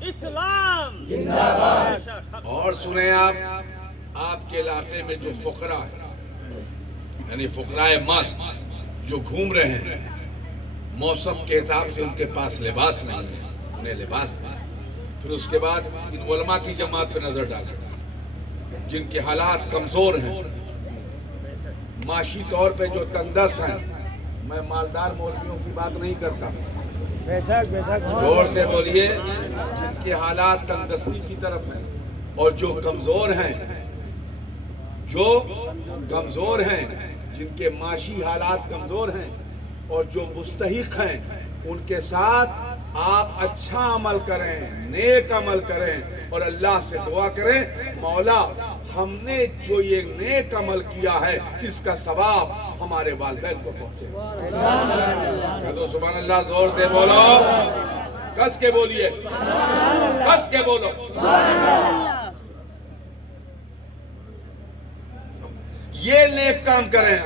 اسلام اور سنیں آپ کے علاقے میں جو فقراء ہیں, یعنی فقراء مست جو گھوم رہے ہیں, موسم کے حساب سے ان کے پاس لباس نہیں ہے, انہیں لباس نہیں. پھر اس کے بعد ان علماء کی جماعت پہ نظر ڈالیں جن کے حالات کمزور ہیں, معاشی طور پہ جو تنگدست ہیں. میں مالدار مولویوں کی بات نہیں کرتا, زور سے بولیے. جن کے حالات تنگدستی کی طرف ہیں اور جو کمزور ہیں, جن کے معاشی حالات کمزور ہیں اور جو مستحق ہیں, ان کے ساتھ آپ اچھا عمل کریں, نیک عمل کریں, اور اللہ سے دعا کریں مولا ہم نے جو یہ نیک عمل کیا ہے اس کا ثواب ہمارے والدین کو پہنچے. سبحان اللہ. زور سے بولو, کس کے بولیے, کس کے بولو. یہ نیک کام کریں.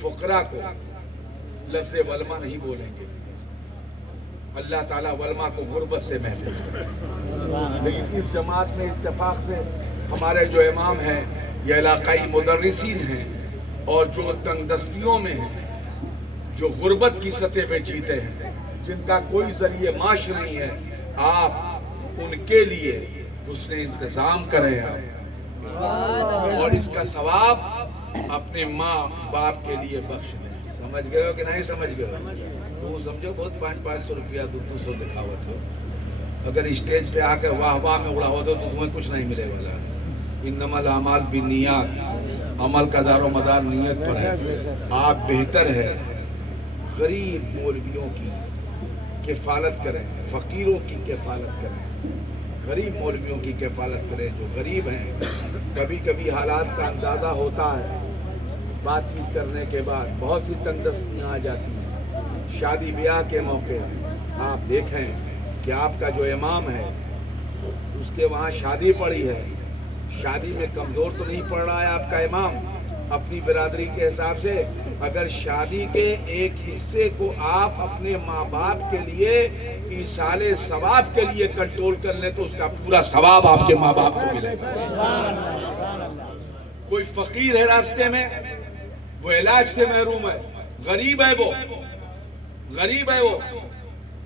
فقراء کو لفظ ولما نہیں بولیں گے. اللہ تعالیٰ ولما کو غربت سے محفوظ کرے. لیکن اس جماعت میں اتفاق سے ہمارے جو امام ہیں, یہ علاقائی مدرسین ہیں, اور جو تنگ دستیوں میں ہیں, جو غربت کی سطح پہ جیتے ہیں, جن کا کوئی ذریعہ معاش نہیں ہے, آپ ان کے لیے حسن انتظام کریں آپ, اور اس کا ثواب اپنے ماں باپ کے لیے بخش دیں. سمجھ گئے ہو کہ نہیں سمجھ گئے ہو؟ تو سمجھو بہت 500 روپیہ 200 دکھاوت ہو. اگر اسٹیج پہ آ کر واہ واہ میں اڑا ہو دو تو تمہیں کچھ نہیں ملے والا. انما الاعمال بالنیات, عمل کا دار و مدار نیت پر ہے. آپ بہتر ہے غریب مولویوں کی کفالت کریں, فقیروں کی کفالت کریں, غریب مولویوں کی کفالت کریں جو غریب ہیں. کبھی کبھی حالات کا اندازہ ہوتا ہے, بات چیت کرنے کے بعد بہت سی تنگدستیاں آ جاتی ہیں. شادی بیاہ کے موقع آپ دیکھیں کہ آپ کا جو امام ہے اس کے وہاں شادی پڑی ہے, شادی میں کمزور تو نہیں پڑ رہا ہے آپ کا امام. اپنی برادری کے حساب سے اگر شادی کے ایک حصے کو آپ اپنے ماں باپ کے لیے ایصال ثواب کے لیے کنٹرول کر لیں تو اس کا پورا ثواب آپ کے ماں باپ کو ملے گا. کوئی فقیر ہے راستے میں, وہ علاج سے محروم ہے, غریب ہے وہ,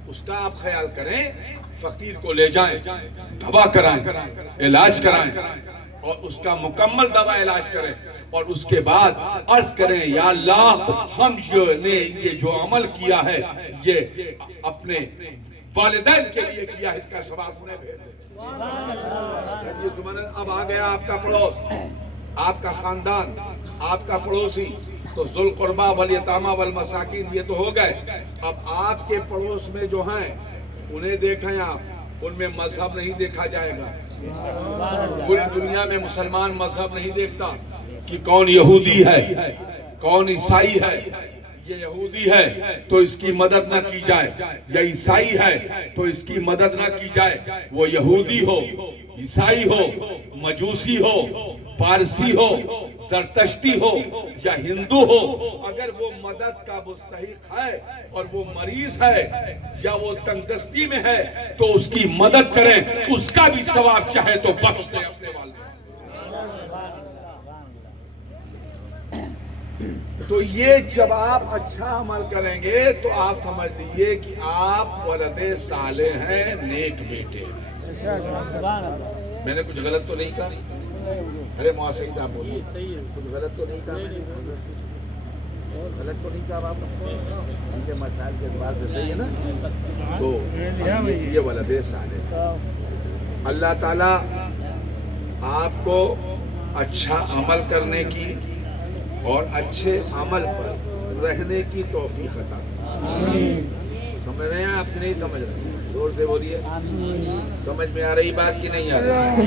اس کا آپ خیال کریں. فقیر کو لے جائیں, دوا کرائیں, علاج کرائیں, اور اس کا مکمل دوا علاج کریں, اور اس کے بعد عرض کریں یا اللہ ہم نے یہ جو عمل کیا ہے یہ اپنے والدین کے لیے کیا, اس کا ثواب انہیں بھیج دیں. اب آ گیا آپ کا پڑوس, آپ کا خاندان, آپ کا پڑوسی, تو ذو القربیٰ والیتامیٰ والمساکین یہ تو ہو گئے. اب آپ کے پڑوس میں جو ہیں انہیں دیکھیں آپ, ان میں مذہب نہیں دیکھا جائے گا. پوری دنیا میں مسلمان مذہب نہیں دیکھتا کہ کون یہودی ہے کون عیسائی ہے. یہ یہودی ہے تو اس کی مدد نہ کی جائے, یا عیسائی ہے تو اس کی مدد نہ کی جائے. وہ یہودی ہو, عیسائی ہو, مجوسی ہو, پارسی ہو, زرتشتی ہو یا ہندو ہو, اگر وہ مدد کا مستحق ہے اور وہ مریض ہے یا وہ تنگدستی میں ہے تو اس کی مدد کریں, اس کا بھی ثواب چاہے تو بخش دیں اپنے والدین. تو یہ جب آپ اچھا عمل کریں گے تو آپ سمجھ لیجئے کہ آپ ولد صالح ہیں, نیک بیٹے ہیں. میں نے کچھ غلط تو نہیں کہا؟ ارے معاشرین آپ بولیے, کچھ غلط تو نہیں کہا؟ غلط تو نہیں کہا آپ ان کے مسائل کے اعتبار سے صحیح ہے نا؟ تو یہ والا بے سال ہے. اللہ تعالیٰ آپ کو اچھا عمل کرنے کی اور اچھے عمل پر رہنے کی توفیق عطا کرے. سمجھ رہے ہیں آپ کی نہیں سمجھ رہے؟ زور سے بولیے. سمجھ میں آ رہی بات کی نہیں آ رہی؟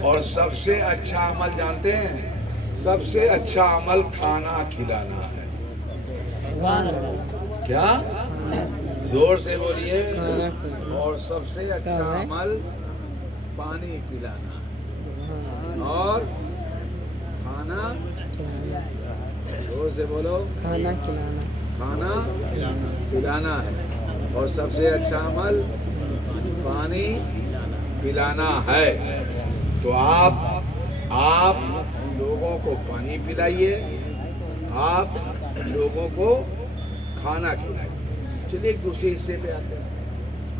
اور سب سے اچھا عمل جانتے ہیں؟ سب سے اچھا عمل کھانا کھلانا ہے. کیا؟ زور سے بولیے. اور سب سے اچھا عمل پانی پلانا ہے اور کھانا. زور سے بولو. کھانا پلانا ہے اور سب سے اچھا عمل پانی پلانا ہے. تو آپ لوگوں کو پانی پلائیے, آپ لوگوں کو کھانا کھلائیے. چلیے ایک دوسرے حصے پہ آتے ہیں.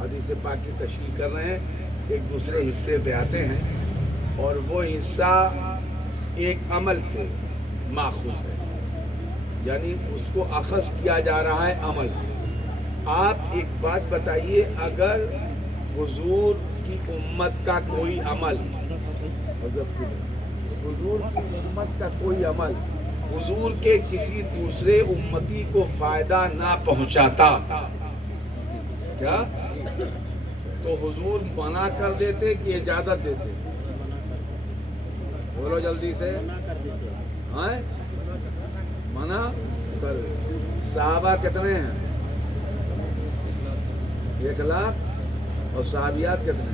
حدیث پاک کی تشریح کر رہے ہیں, ایک دوسرے حصے پہ آتے ہیں اور وہ حصہ ایک عمل سے ماخوذ ہے, یعنی اس کو اخذ کیا جا رہا ہے عمل سے. آپ ایک بات بتائیے, اگر حضور کی امت کا کوئی عمل, حضور کی امت کا کوئی عمل حضور کے کسی دوسرے امتی کو فائدہ نہ پہنچاتا, کیا تو حضور منع کر دیتے کہ اجازت دیتے؟ بولو جلدی سے. منع کر. صحابہ کتنے ہیں؟ 1,00,000. اور صحابیات کتنے ہیں؟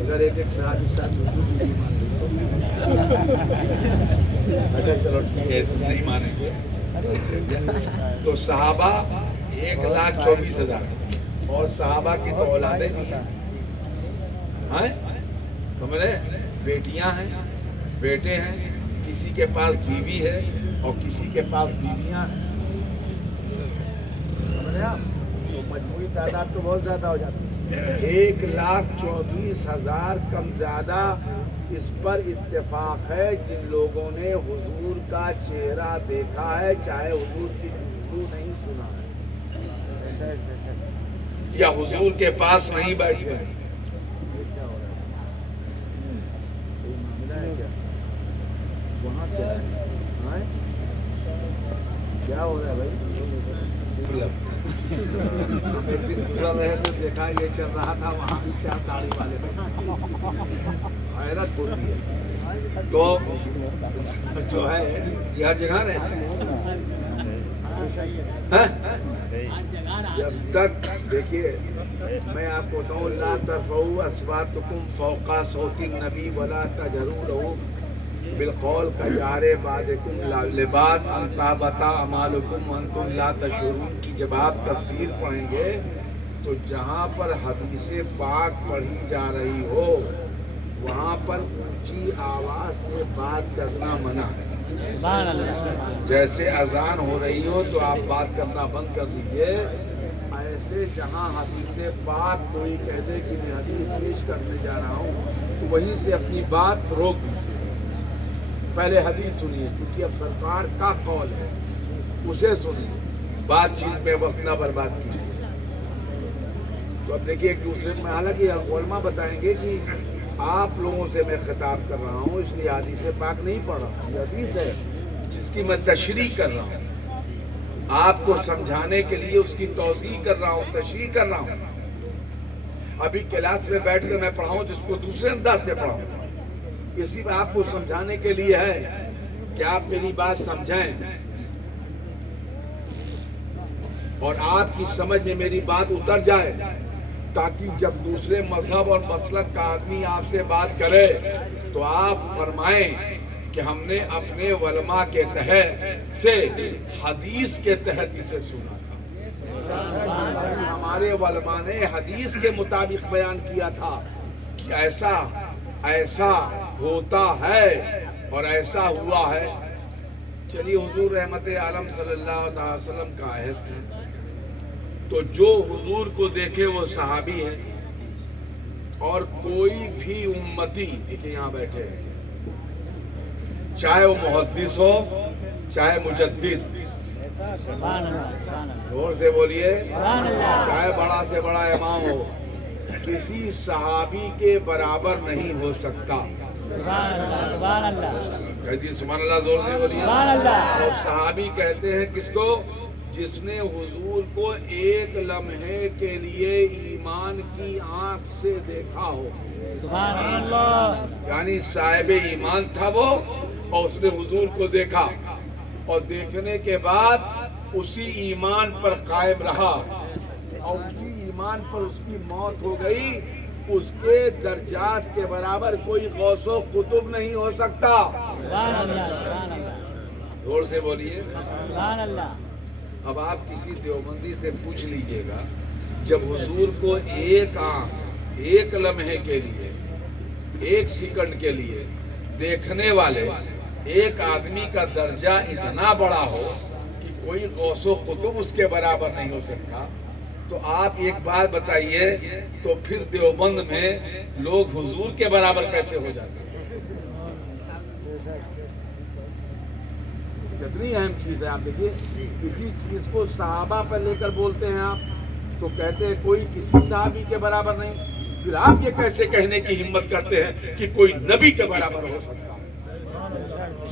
اگر ایک صحابی ساتھ اچھا چلو ٹھیک ہے, نہیں مانیں گے تو صحابہ 1,24,000 اور صحابہ کی تو اولادیں بھی ہیں. سمجھ رہے؟ بیٹیاں ہیں, بیٹے ہیں, کسی کے پاس بیوی ہے اور کسی کے پاس بیویاں ہیں. سمجھ رہے آپ؟ تو مجموعی تعداد تو بہت زیادہ ہو جاتی ہے. 1,24,000 کم زیادہ. اس پر اتفاق ہے جن لوگوں نے حضور کا چہرہ دیکھا ہے, چاہے حضور کی گفتگو نہیں سنا ہے یا حضور کے پاس نہیں بیٹھے ہیں. وہاں کیا ہو رہا ہے بھائی؟ ایک دن گزر رہے تو دیکھا یہ چل رہا تھا, وہاں بھی 4 داڑھی والے حیرت ہوتی ہے. تو جو ہے یہ ہر جگہ رہے, جب تک دیکھیے میں آپ کو بتاؤں, لا ترفعوا اصواتکم فوق صوت النبی ولا تجهروا له بالقول کجہر بعضکم لبعض ان تحبط اعمالکم وانتم لا تشعرون کی جب آپ تفسیر پڑھیں گے تو جہاں پر حدیث پاک پڑھی جا رہی ہو وہاں پر اونچی آواز سے بات کرنا منع ہے. جیسے اذان ہو رہی ہو تو آپ بات کرنا بند کر دیجئے. ایسے جہاں حدیث پاک کوئی کہہ دے کہ میں حدیث پیش کرنے جا رہا ہوں تو وہیں سے اپنی بات روک دیجیے, پہلے حدیث سنیے, کیونکہ اب سرکار کا قول ہے اسے سنیے, بات چیت میں وقت نہ برباد کیجیے. تو اب دیکھیے ایک دوسرے میں, حالانکہ علماء بتائیں گے کہ آپ لوگوں سے میں خطاب کر رہا ہوں, اس لیے حدیث پاک نہیں پڑھ رہا ہوں, یہ حدیث ہے جس کی میں تشریح کر رہا ہوں, آپ کو سمجھانے کے لیے اس کی توضیح کر رہا ہوں, تشریح کر رہا ہوں. ابھی کلاس میں بیٹھ کر میں پڑھاؤں جس کو دوسرے انداز سے پڑھاؤں, اسی میں آپ کو سمجھانے کے لیے ہے کہ آپ میری بات سمجھیں اور آپ کی سمجھ میں میری بات اتر جائے, تاکہ جب دوسرے مذہب اور مسلک کا آدمی آپ سے بات کرے تو آپ فرمائیں کہ ہم نے اپنے علماء کے تحت سے حدیث کے تحت اسے سنا تھا, ہمارے علماء نے حدیث کے مطابق بیان کیا تھا کہ ایسا ایسا ہوتا ہے اور ایسا ہوا ہے. چلیے حضور رحمت عالم صلی اللہ علیہ وسلم کا عہد ہے, تو جو حضور کو دیکھے وہ صحابی ہے, اور کوئی بھی امتی, دیکھیں یہاں بیٹھے ہیں, چاہے وہ محدث ہو چاہے مجدد، سبحان اللہ سبحان اللہ زور سے بولیے، سبحان اللہ چاہے بڑا سے بڑا امام ہو، کسی صحابی کے برابر نہیں ہو سکتا۔ سبحان اللہ سبحان اللہ کہ جی سبحان اللہ، زور سے بولیے۔ سبحان اللہ اور صحابی کہتے ہیں کس کو؟ جس نے حضور کو ایک لمحے کے لیے ایمان کی آنکھ سے دیکھا ہو، سبحان اللہ یعنی صاحب ایمان تھا وہ، اور اس نے حضور کو دیکھا، اور دیکھنے کے بعد اسی ایمان پر قائم رہا، اور اسی ایمان پر اس کی موت ہو گئی۔ اس کے درجات کے برابر کوئی غوث و قطب نہیں ہو سکتا۔ سبحان اللہ سبحان اللہ زور سے بولیے۔ سبحان اللہ اب آپ کسی دیوبندی سے پوچھ لیجئے گا، جب حضور کو ایک آنکھ، ایک لمحے کے لیے، ایک سیکنڈ کے لیے دیکھنے والے ایک آدمی کا درجہ اتنا بڑا ہو کہ کوئی غوث و قطب اس کے برابر نہیں ہو سکتا، تو آپ ایک بات بتائیے، تو پھر دیوبند میں لوگ حضور کے برابر کیسے ہو جاتے ہیں؟ کتنی اہم چیز ہے، آپ دیکھیے، کسی چیز کو صحابہ پر لے کر بولتے ہیں آپ، تو کہتے ہیں کوئی کسی صحابی کے برابر نہیں، پھر آپ یہ کیسے کہنے کی ہمت کرتے ہیں کہ کوئی نبی کے برابر ہو سکتا؟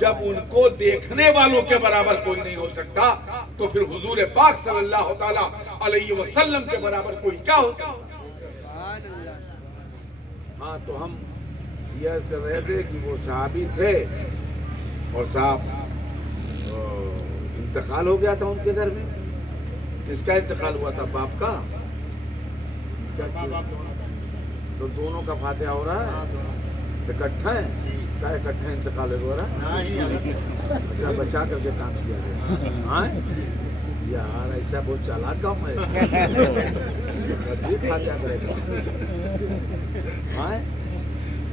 جب ان کو دیکھنے والوں کے برابر کوئی نہیں ہو سکتا، تو پھر حضور پاک صلی اللہ تعالی علیہ وسلم کے برابر کوئی کیا ہوتا؟ ہاں، تو ہم یہ کر رہے تھے کہ وہ صحابی تھے، اور صاحب انتقال ہو گیا تھا ان کے گھر میں۔ کس کا انتقال ہوا تھا؟ باپ کا؟ تو دونوں کا فاتحہ ہو رہا ہے اکٹھا ہے؟ کیا اکٹھا انتقال ہو رہا ہے؟ اچھا، بچا کر کے کام کیا ہے۔ ہاں یار، ایسا بہت چالاک کام ہے، فاتحہ کرے گا۔ ہاں،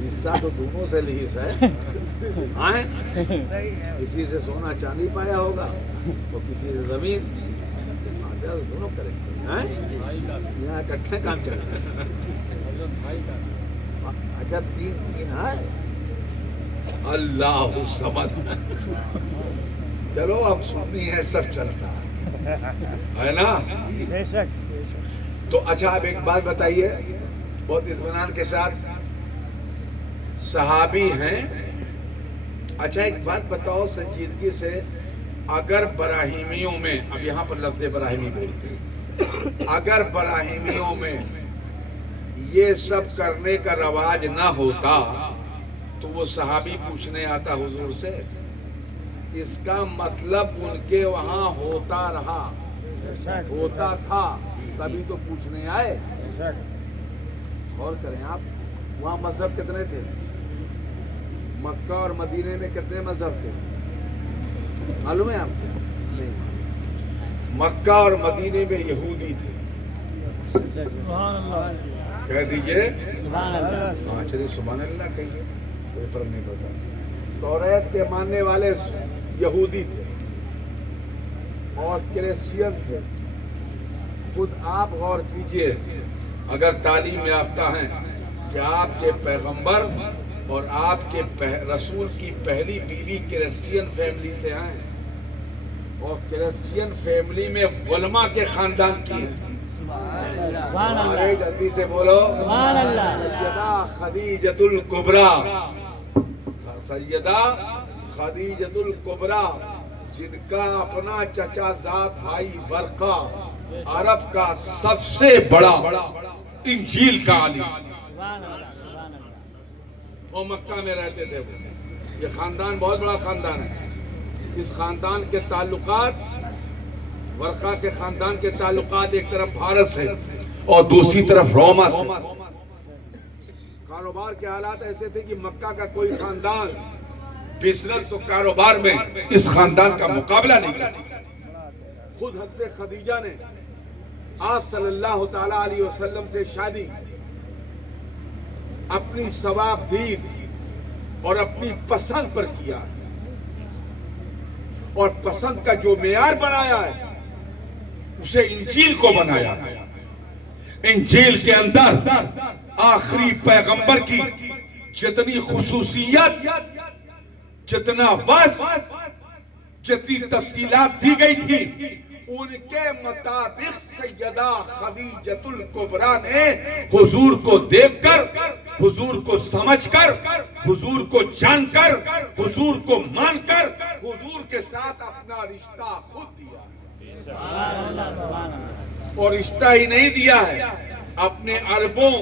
حصہ تو دونوں سے لیس ہے۔ ہاں، کسی سے سونا چاندی پایا ہوگا تو کسی سے زمین، دونوں کریں گے۔ یہاں اکٹھے کام چل رہا ہے۔ اچھا، تین ہے۔ اللہ صمد۔ چلو اب سنی ہے، سب چلتا ہے نا؟ بے شک تو اچھا، اب ایک بات بتائیے بہت اطمینان کے ساتھ، صحابی ہیں، اچھا ایک بات بتاؤ سنجیدگی سے، اگر براہیمیوں میں، اب یہاں پر لفظ براہیمی بولتے ہیں، اگر براہیمیوں میں یہ سب کرنے کا رواج نہ ہوتا تو وہ صحابی پوچھنے آتا حضور سے؟ اس کا مطلب ان کے وہاں ہوتا رہا، ہوتا تھا، تبھی تو پوچھنے آئے۔ غور کریں آپ، وہاں مذہب کتنے تھے؟ مکہ اور مدینے میں کتنے مذہب تھے معلوم ہے آپ کو؟ نہیں، مکہ اور مدینے میں یہودی تھے۔ سبحان اللہ کہہ دیجئے سبحان اللہ ہاں، چلیے سبحان اللہ کہیے، کوئی فرق نہیں پڑتا۔ توریت کے ماننے والے یہودی تھے اور کرسچین تھے۔ خود آپ غور کیجئے، اگر تعلیم یافتہ ہیں کہ آپ کے پیغمبر اور آپ کے رسول کی پہلی بیوی کرسچین فیملی سے ہیں، اور کرسچین فیملی میں علماء کے خاندان کی ہیں۔ سبحان اللہ ارے جلدی سے بولو۔ سبحان اللہ سیدہ خدیجۃ الکبریٰ، سیدہ خدیجۃ الکبریٰ، جن کا اپنا چچا زاد بھائی ورقہ عرب کا سب سے بڑا انجیل کا عالم، سبحان اللہ سبحان اللہ وہ مکہ میں رہتے تھے۔ وہ یہ خاندان بہت بڑا خاندان ہے۔ اس خاندان کے تعلقات، ورقہ کے خاندان کے تعلقات ایک طرف بھارت سے اور دوسری طرف روما سے۔ کاروبار کے حالات ایسے تھے کہ مکہ کا کوئی خاندان بزنس و کاروبار میں اس خاندان کا مقابلہ نہیں کرتا۔ خود حضرت خدیجہ نے آپ صلی اللہ تعالی علیہ وسلم سے شادی اپنی ثواب دید اور اپنی پسند پر کیا، اور پسند کا جو معیار بنایا ہے اسے انجیل کو بنایا ہے۔ انجیل کے اندر آخری پیغمبر کی جتنی خصوصیت، جتنا وصف جتنی تفصیلات دی گئی تھی ان کے مطابق سیدہ خدیجۃ الکبریٰ نے حضور کو دیکھ کر، حضور کو سمجھ کر، حضور کو جان کر، حضور کو مان کر حضور کے ساتھ اپنا رشتہ خود دیا، اور رشتہ ہی نہیں دیا ہے، اپنے اربوں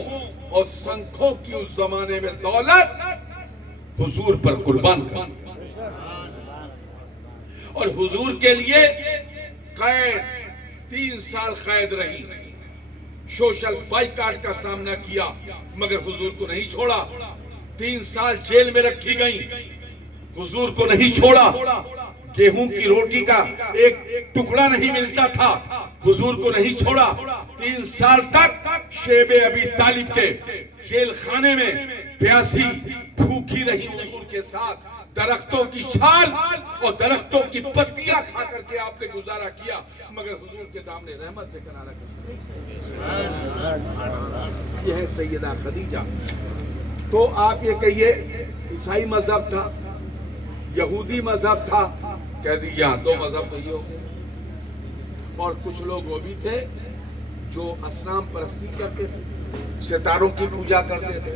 اور سنکھوں کی اس زمانے میں دولت حضور پر قربان کر، اور حضور کے لیے قید 3 سال قید رہی، سوشل بائیکاٹ کا سامنا کیا مگر حضور کو نہیں چھوڑا، 3 سال جیل میں رکھی گئی، حضور کو نہیں چھوڑا، گیہوں کی روٹی کا ایک ٹکڑا نہیں ملتا تھا، حضور کو نہیں چھوڑا، 3 سال تک شیب ابی طالب کے جیل خانے میں پیاسی بھوکی رہی حضور کے ساتھ، درختوں کی چھال اور درختوں کی پتیاں کھا کر کے آپ نے گزارا کیا، مگر حضور کے دامن رحمت سے کنارہ کر، یہ ہے سیدہ خدیجہ۔ تو آپ یہ کہیے عیسائی مذہب تھا، یہودی مذہب تھا، کہہ دیجیے ہاں 2 مذہب نہیں ہو، اور کچھ لوگ وہ بھی تھے جو اصنام پرستی کرتے تھے، ستاروں کی پوجا کرتے تھے،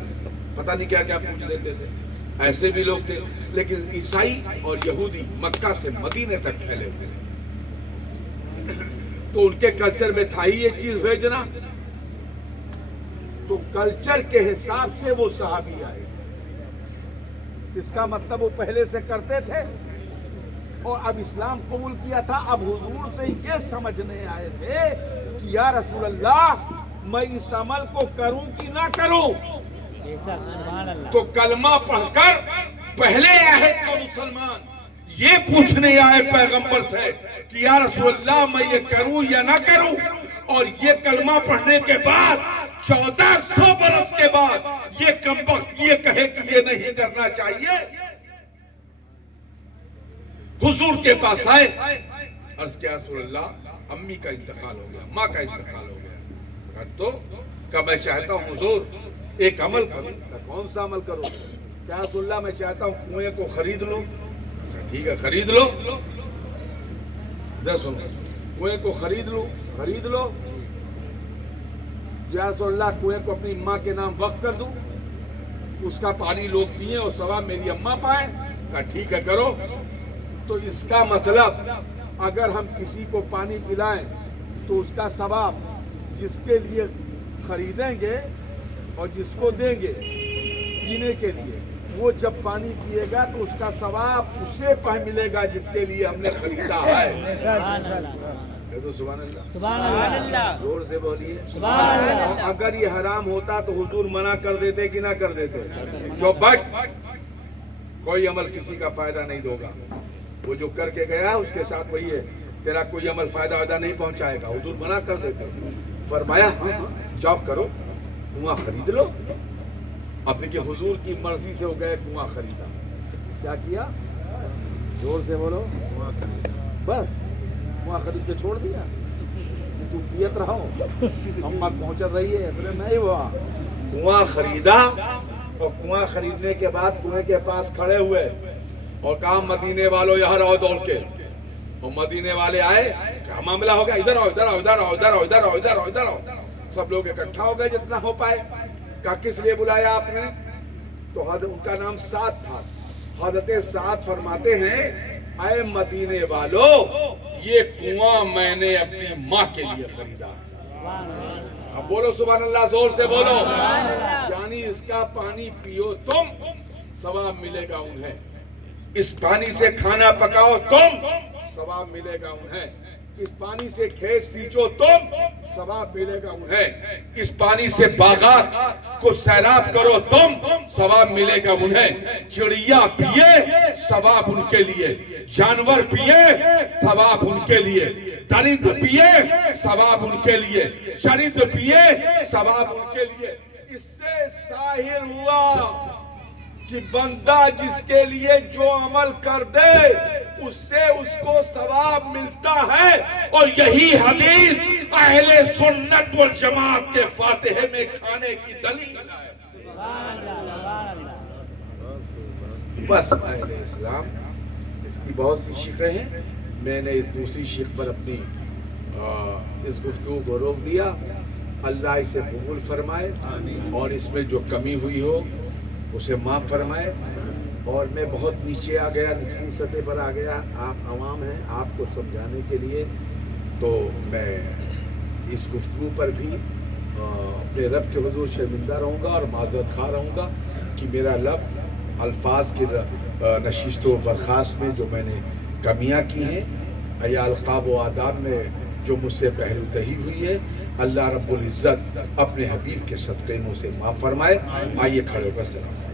پتہ نہیں کیا کیا پوج لیتے تھے، ایسے بھی لوگ تھے، لیکن عیسائی اور یہودی مکہ سے مدینے تک پھیلے ہوئے، تو ان کے کلچر میں تھا ہی یہ چیز بھیجنا، تو کلچر کے حساب سے وہ صحابی آئے، اس کا مطلب وہ پہلے سے کرتے تھے اور اب اسلام قبول کیا تھا، اب حضور سے یہ سمجھنے آئے تھے کہ یا رسول اللہ میں اس عمل کو کروں کہ نہ کروں، تو کلمہ پڑھ کر پہلے عہد کا مسلمان یہ پوچھنے آئے پیغمبر سے کہ یا رسول اللہ میں یہ کروں یا نہ کروں، اور یہ کلمہ پڑھنے کے بعد 1400 برس کے بعد یہ کمبخت یہ کہے کہ یہ نہیں کرنا چاہیے، حضور کے پاس آئے، عرض کیا رسول اللہ امی کا انتقال ہو گیا، ماں کا انتقال ہو گیا، تو کہ میں چاہتا ہوں حضور ایک عمل کروں، کون سا عمل کروں؟ کیا رسول اللہ میں چاہتا ہوں کنویں کو خرید لو، ٹھیک ہے خرید لو، کنویں کو خرید لو، یا رسول اللہ کنویں کو اپنی ماں کے نام وقف کر دوں، اس کا پانی لوگ پئیں اور ثواب میری اماں پائیں، کہا ٹھیک ہے کرو، تو اس کا مطلب اگر ہم کسی کو پانی پلائیں تو اس کا ثواب جس کے لیے خریدیں گے اور جس کو دیں گے پینے کے لیے، وہ جب پانی پیے گا تو اس کا ثواب اسے ملے گا جس کے لیے ہم نے خریدا ہے، سبحان اللہ، زور سے بولیے، اگر یہ حرام ہوتا تو حضور منع کر دیتے کہ نہ کر دیتے؟ جو بٹ کوئی عمل کسی کا فائدہ نہیں دے گا، وہ جو کر کے گیا اس کے ساتھ وہی ہے، تیرا کوئی عمل فائدہ نہیں پہنچائے گا، حضور منع کر دیتے، فرمایا ہاں جاب کرو، کنواں خرید لو، اب دیکھیں حضور کی مرضی سے ہو گئے کنواں خریدا، کیا کیا؟ زور سے بولو، بس کنواں خرید کے چھوڑ دیا، تو پیت رہو، اماں پہنچت رہی ہے، نہیں ہوا، کنواں خریدا، اور کنواں خریدنے کے بعد کنویں کے پاس کھڑے ہوئے اور کہا مدینے والوں یہاں رہو دوڑ کے، اور مدینے والے آئے، کیا معاملہ ہو گیا؟ ادھر آؤ ادھر آؤ ادھر آؤ ادھر آؤ ادھر آؤ ادھر آؤ ادھر آؤ، سب لوگ اکٹھا ہو گئے جتنا ہو پائے، کہا کس لیے بلایا آپ نے؟ تو ان کا نام سعد تھا، حضرت سعد فرماتے ہیں اے مدینے والو یہ کنواں میں نے اپنی ماں کے لیے خریدا، اب بولو سبحان اللہ، زور سے بولو، یعنی اس کا پانی پیو تم ثواب ملے گا انہیں، اس پانی سے کھانا پکاؤ تم ثواب ملے گا انہیں، اس پانی سے کھیت سینچو تم ثواب ملے گا انہیں، اس پانی سے باغات کو سیراب کرو تم ثواب ملے گا انہیں، چڑیا پیے ثواب ان کے لیے، جانور پیے ثواب ان کے لیے، درند پیے ثواب ان کے لیے، شرد پیے ثواب ان کے لیے، اس سے ظاہر ہوا کہ بندہ جس کے لیے جو عمل کر دے اس سے اس کو ثواب ملتا ہے، اور یہی حدیث اہل سنت والجماعت کے فاتحے میں کھانے کی دلیل ہے۔ بس اہل اسلام، اس کی بہت سی شقیں ہیں، میں نے اس دوسری شق پر اپنی اس گفتگو کو روک دیا۔ اللہ اسے قبول فرمائے اور اس میں جو کمی ہوئی ہو اسے معاف فرمائے۔ اور میں بہت نیچے آ گیا، نچلی سطح پر آ گیا، آپ عوام ہیں، آپ کو سمجھانے کے لیے، تو میں اس گفتگو پر بھی اپنے رب کے حضور شرمندہ رہوں گا اور معذرت خواہ رہوں گا کہ میرا لب الفاظ کی نشست و برخاست میں جو میں نے کمیاں کی ہیں یا القاب و آداب میں جو مجھ سے پہلو دہی ہوئی ہے، اللہ رب العزت اپنے حبیب کے صدقے میں اسے معاف فرمائے۔ آئیے کھڑے ہو کر سلام۔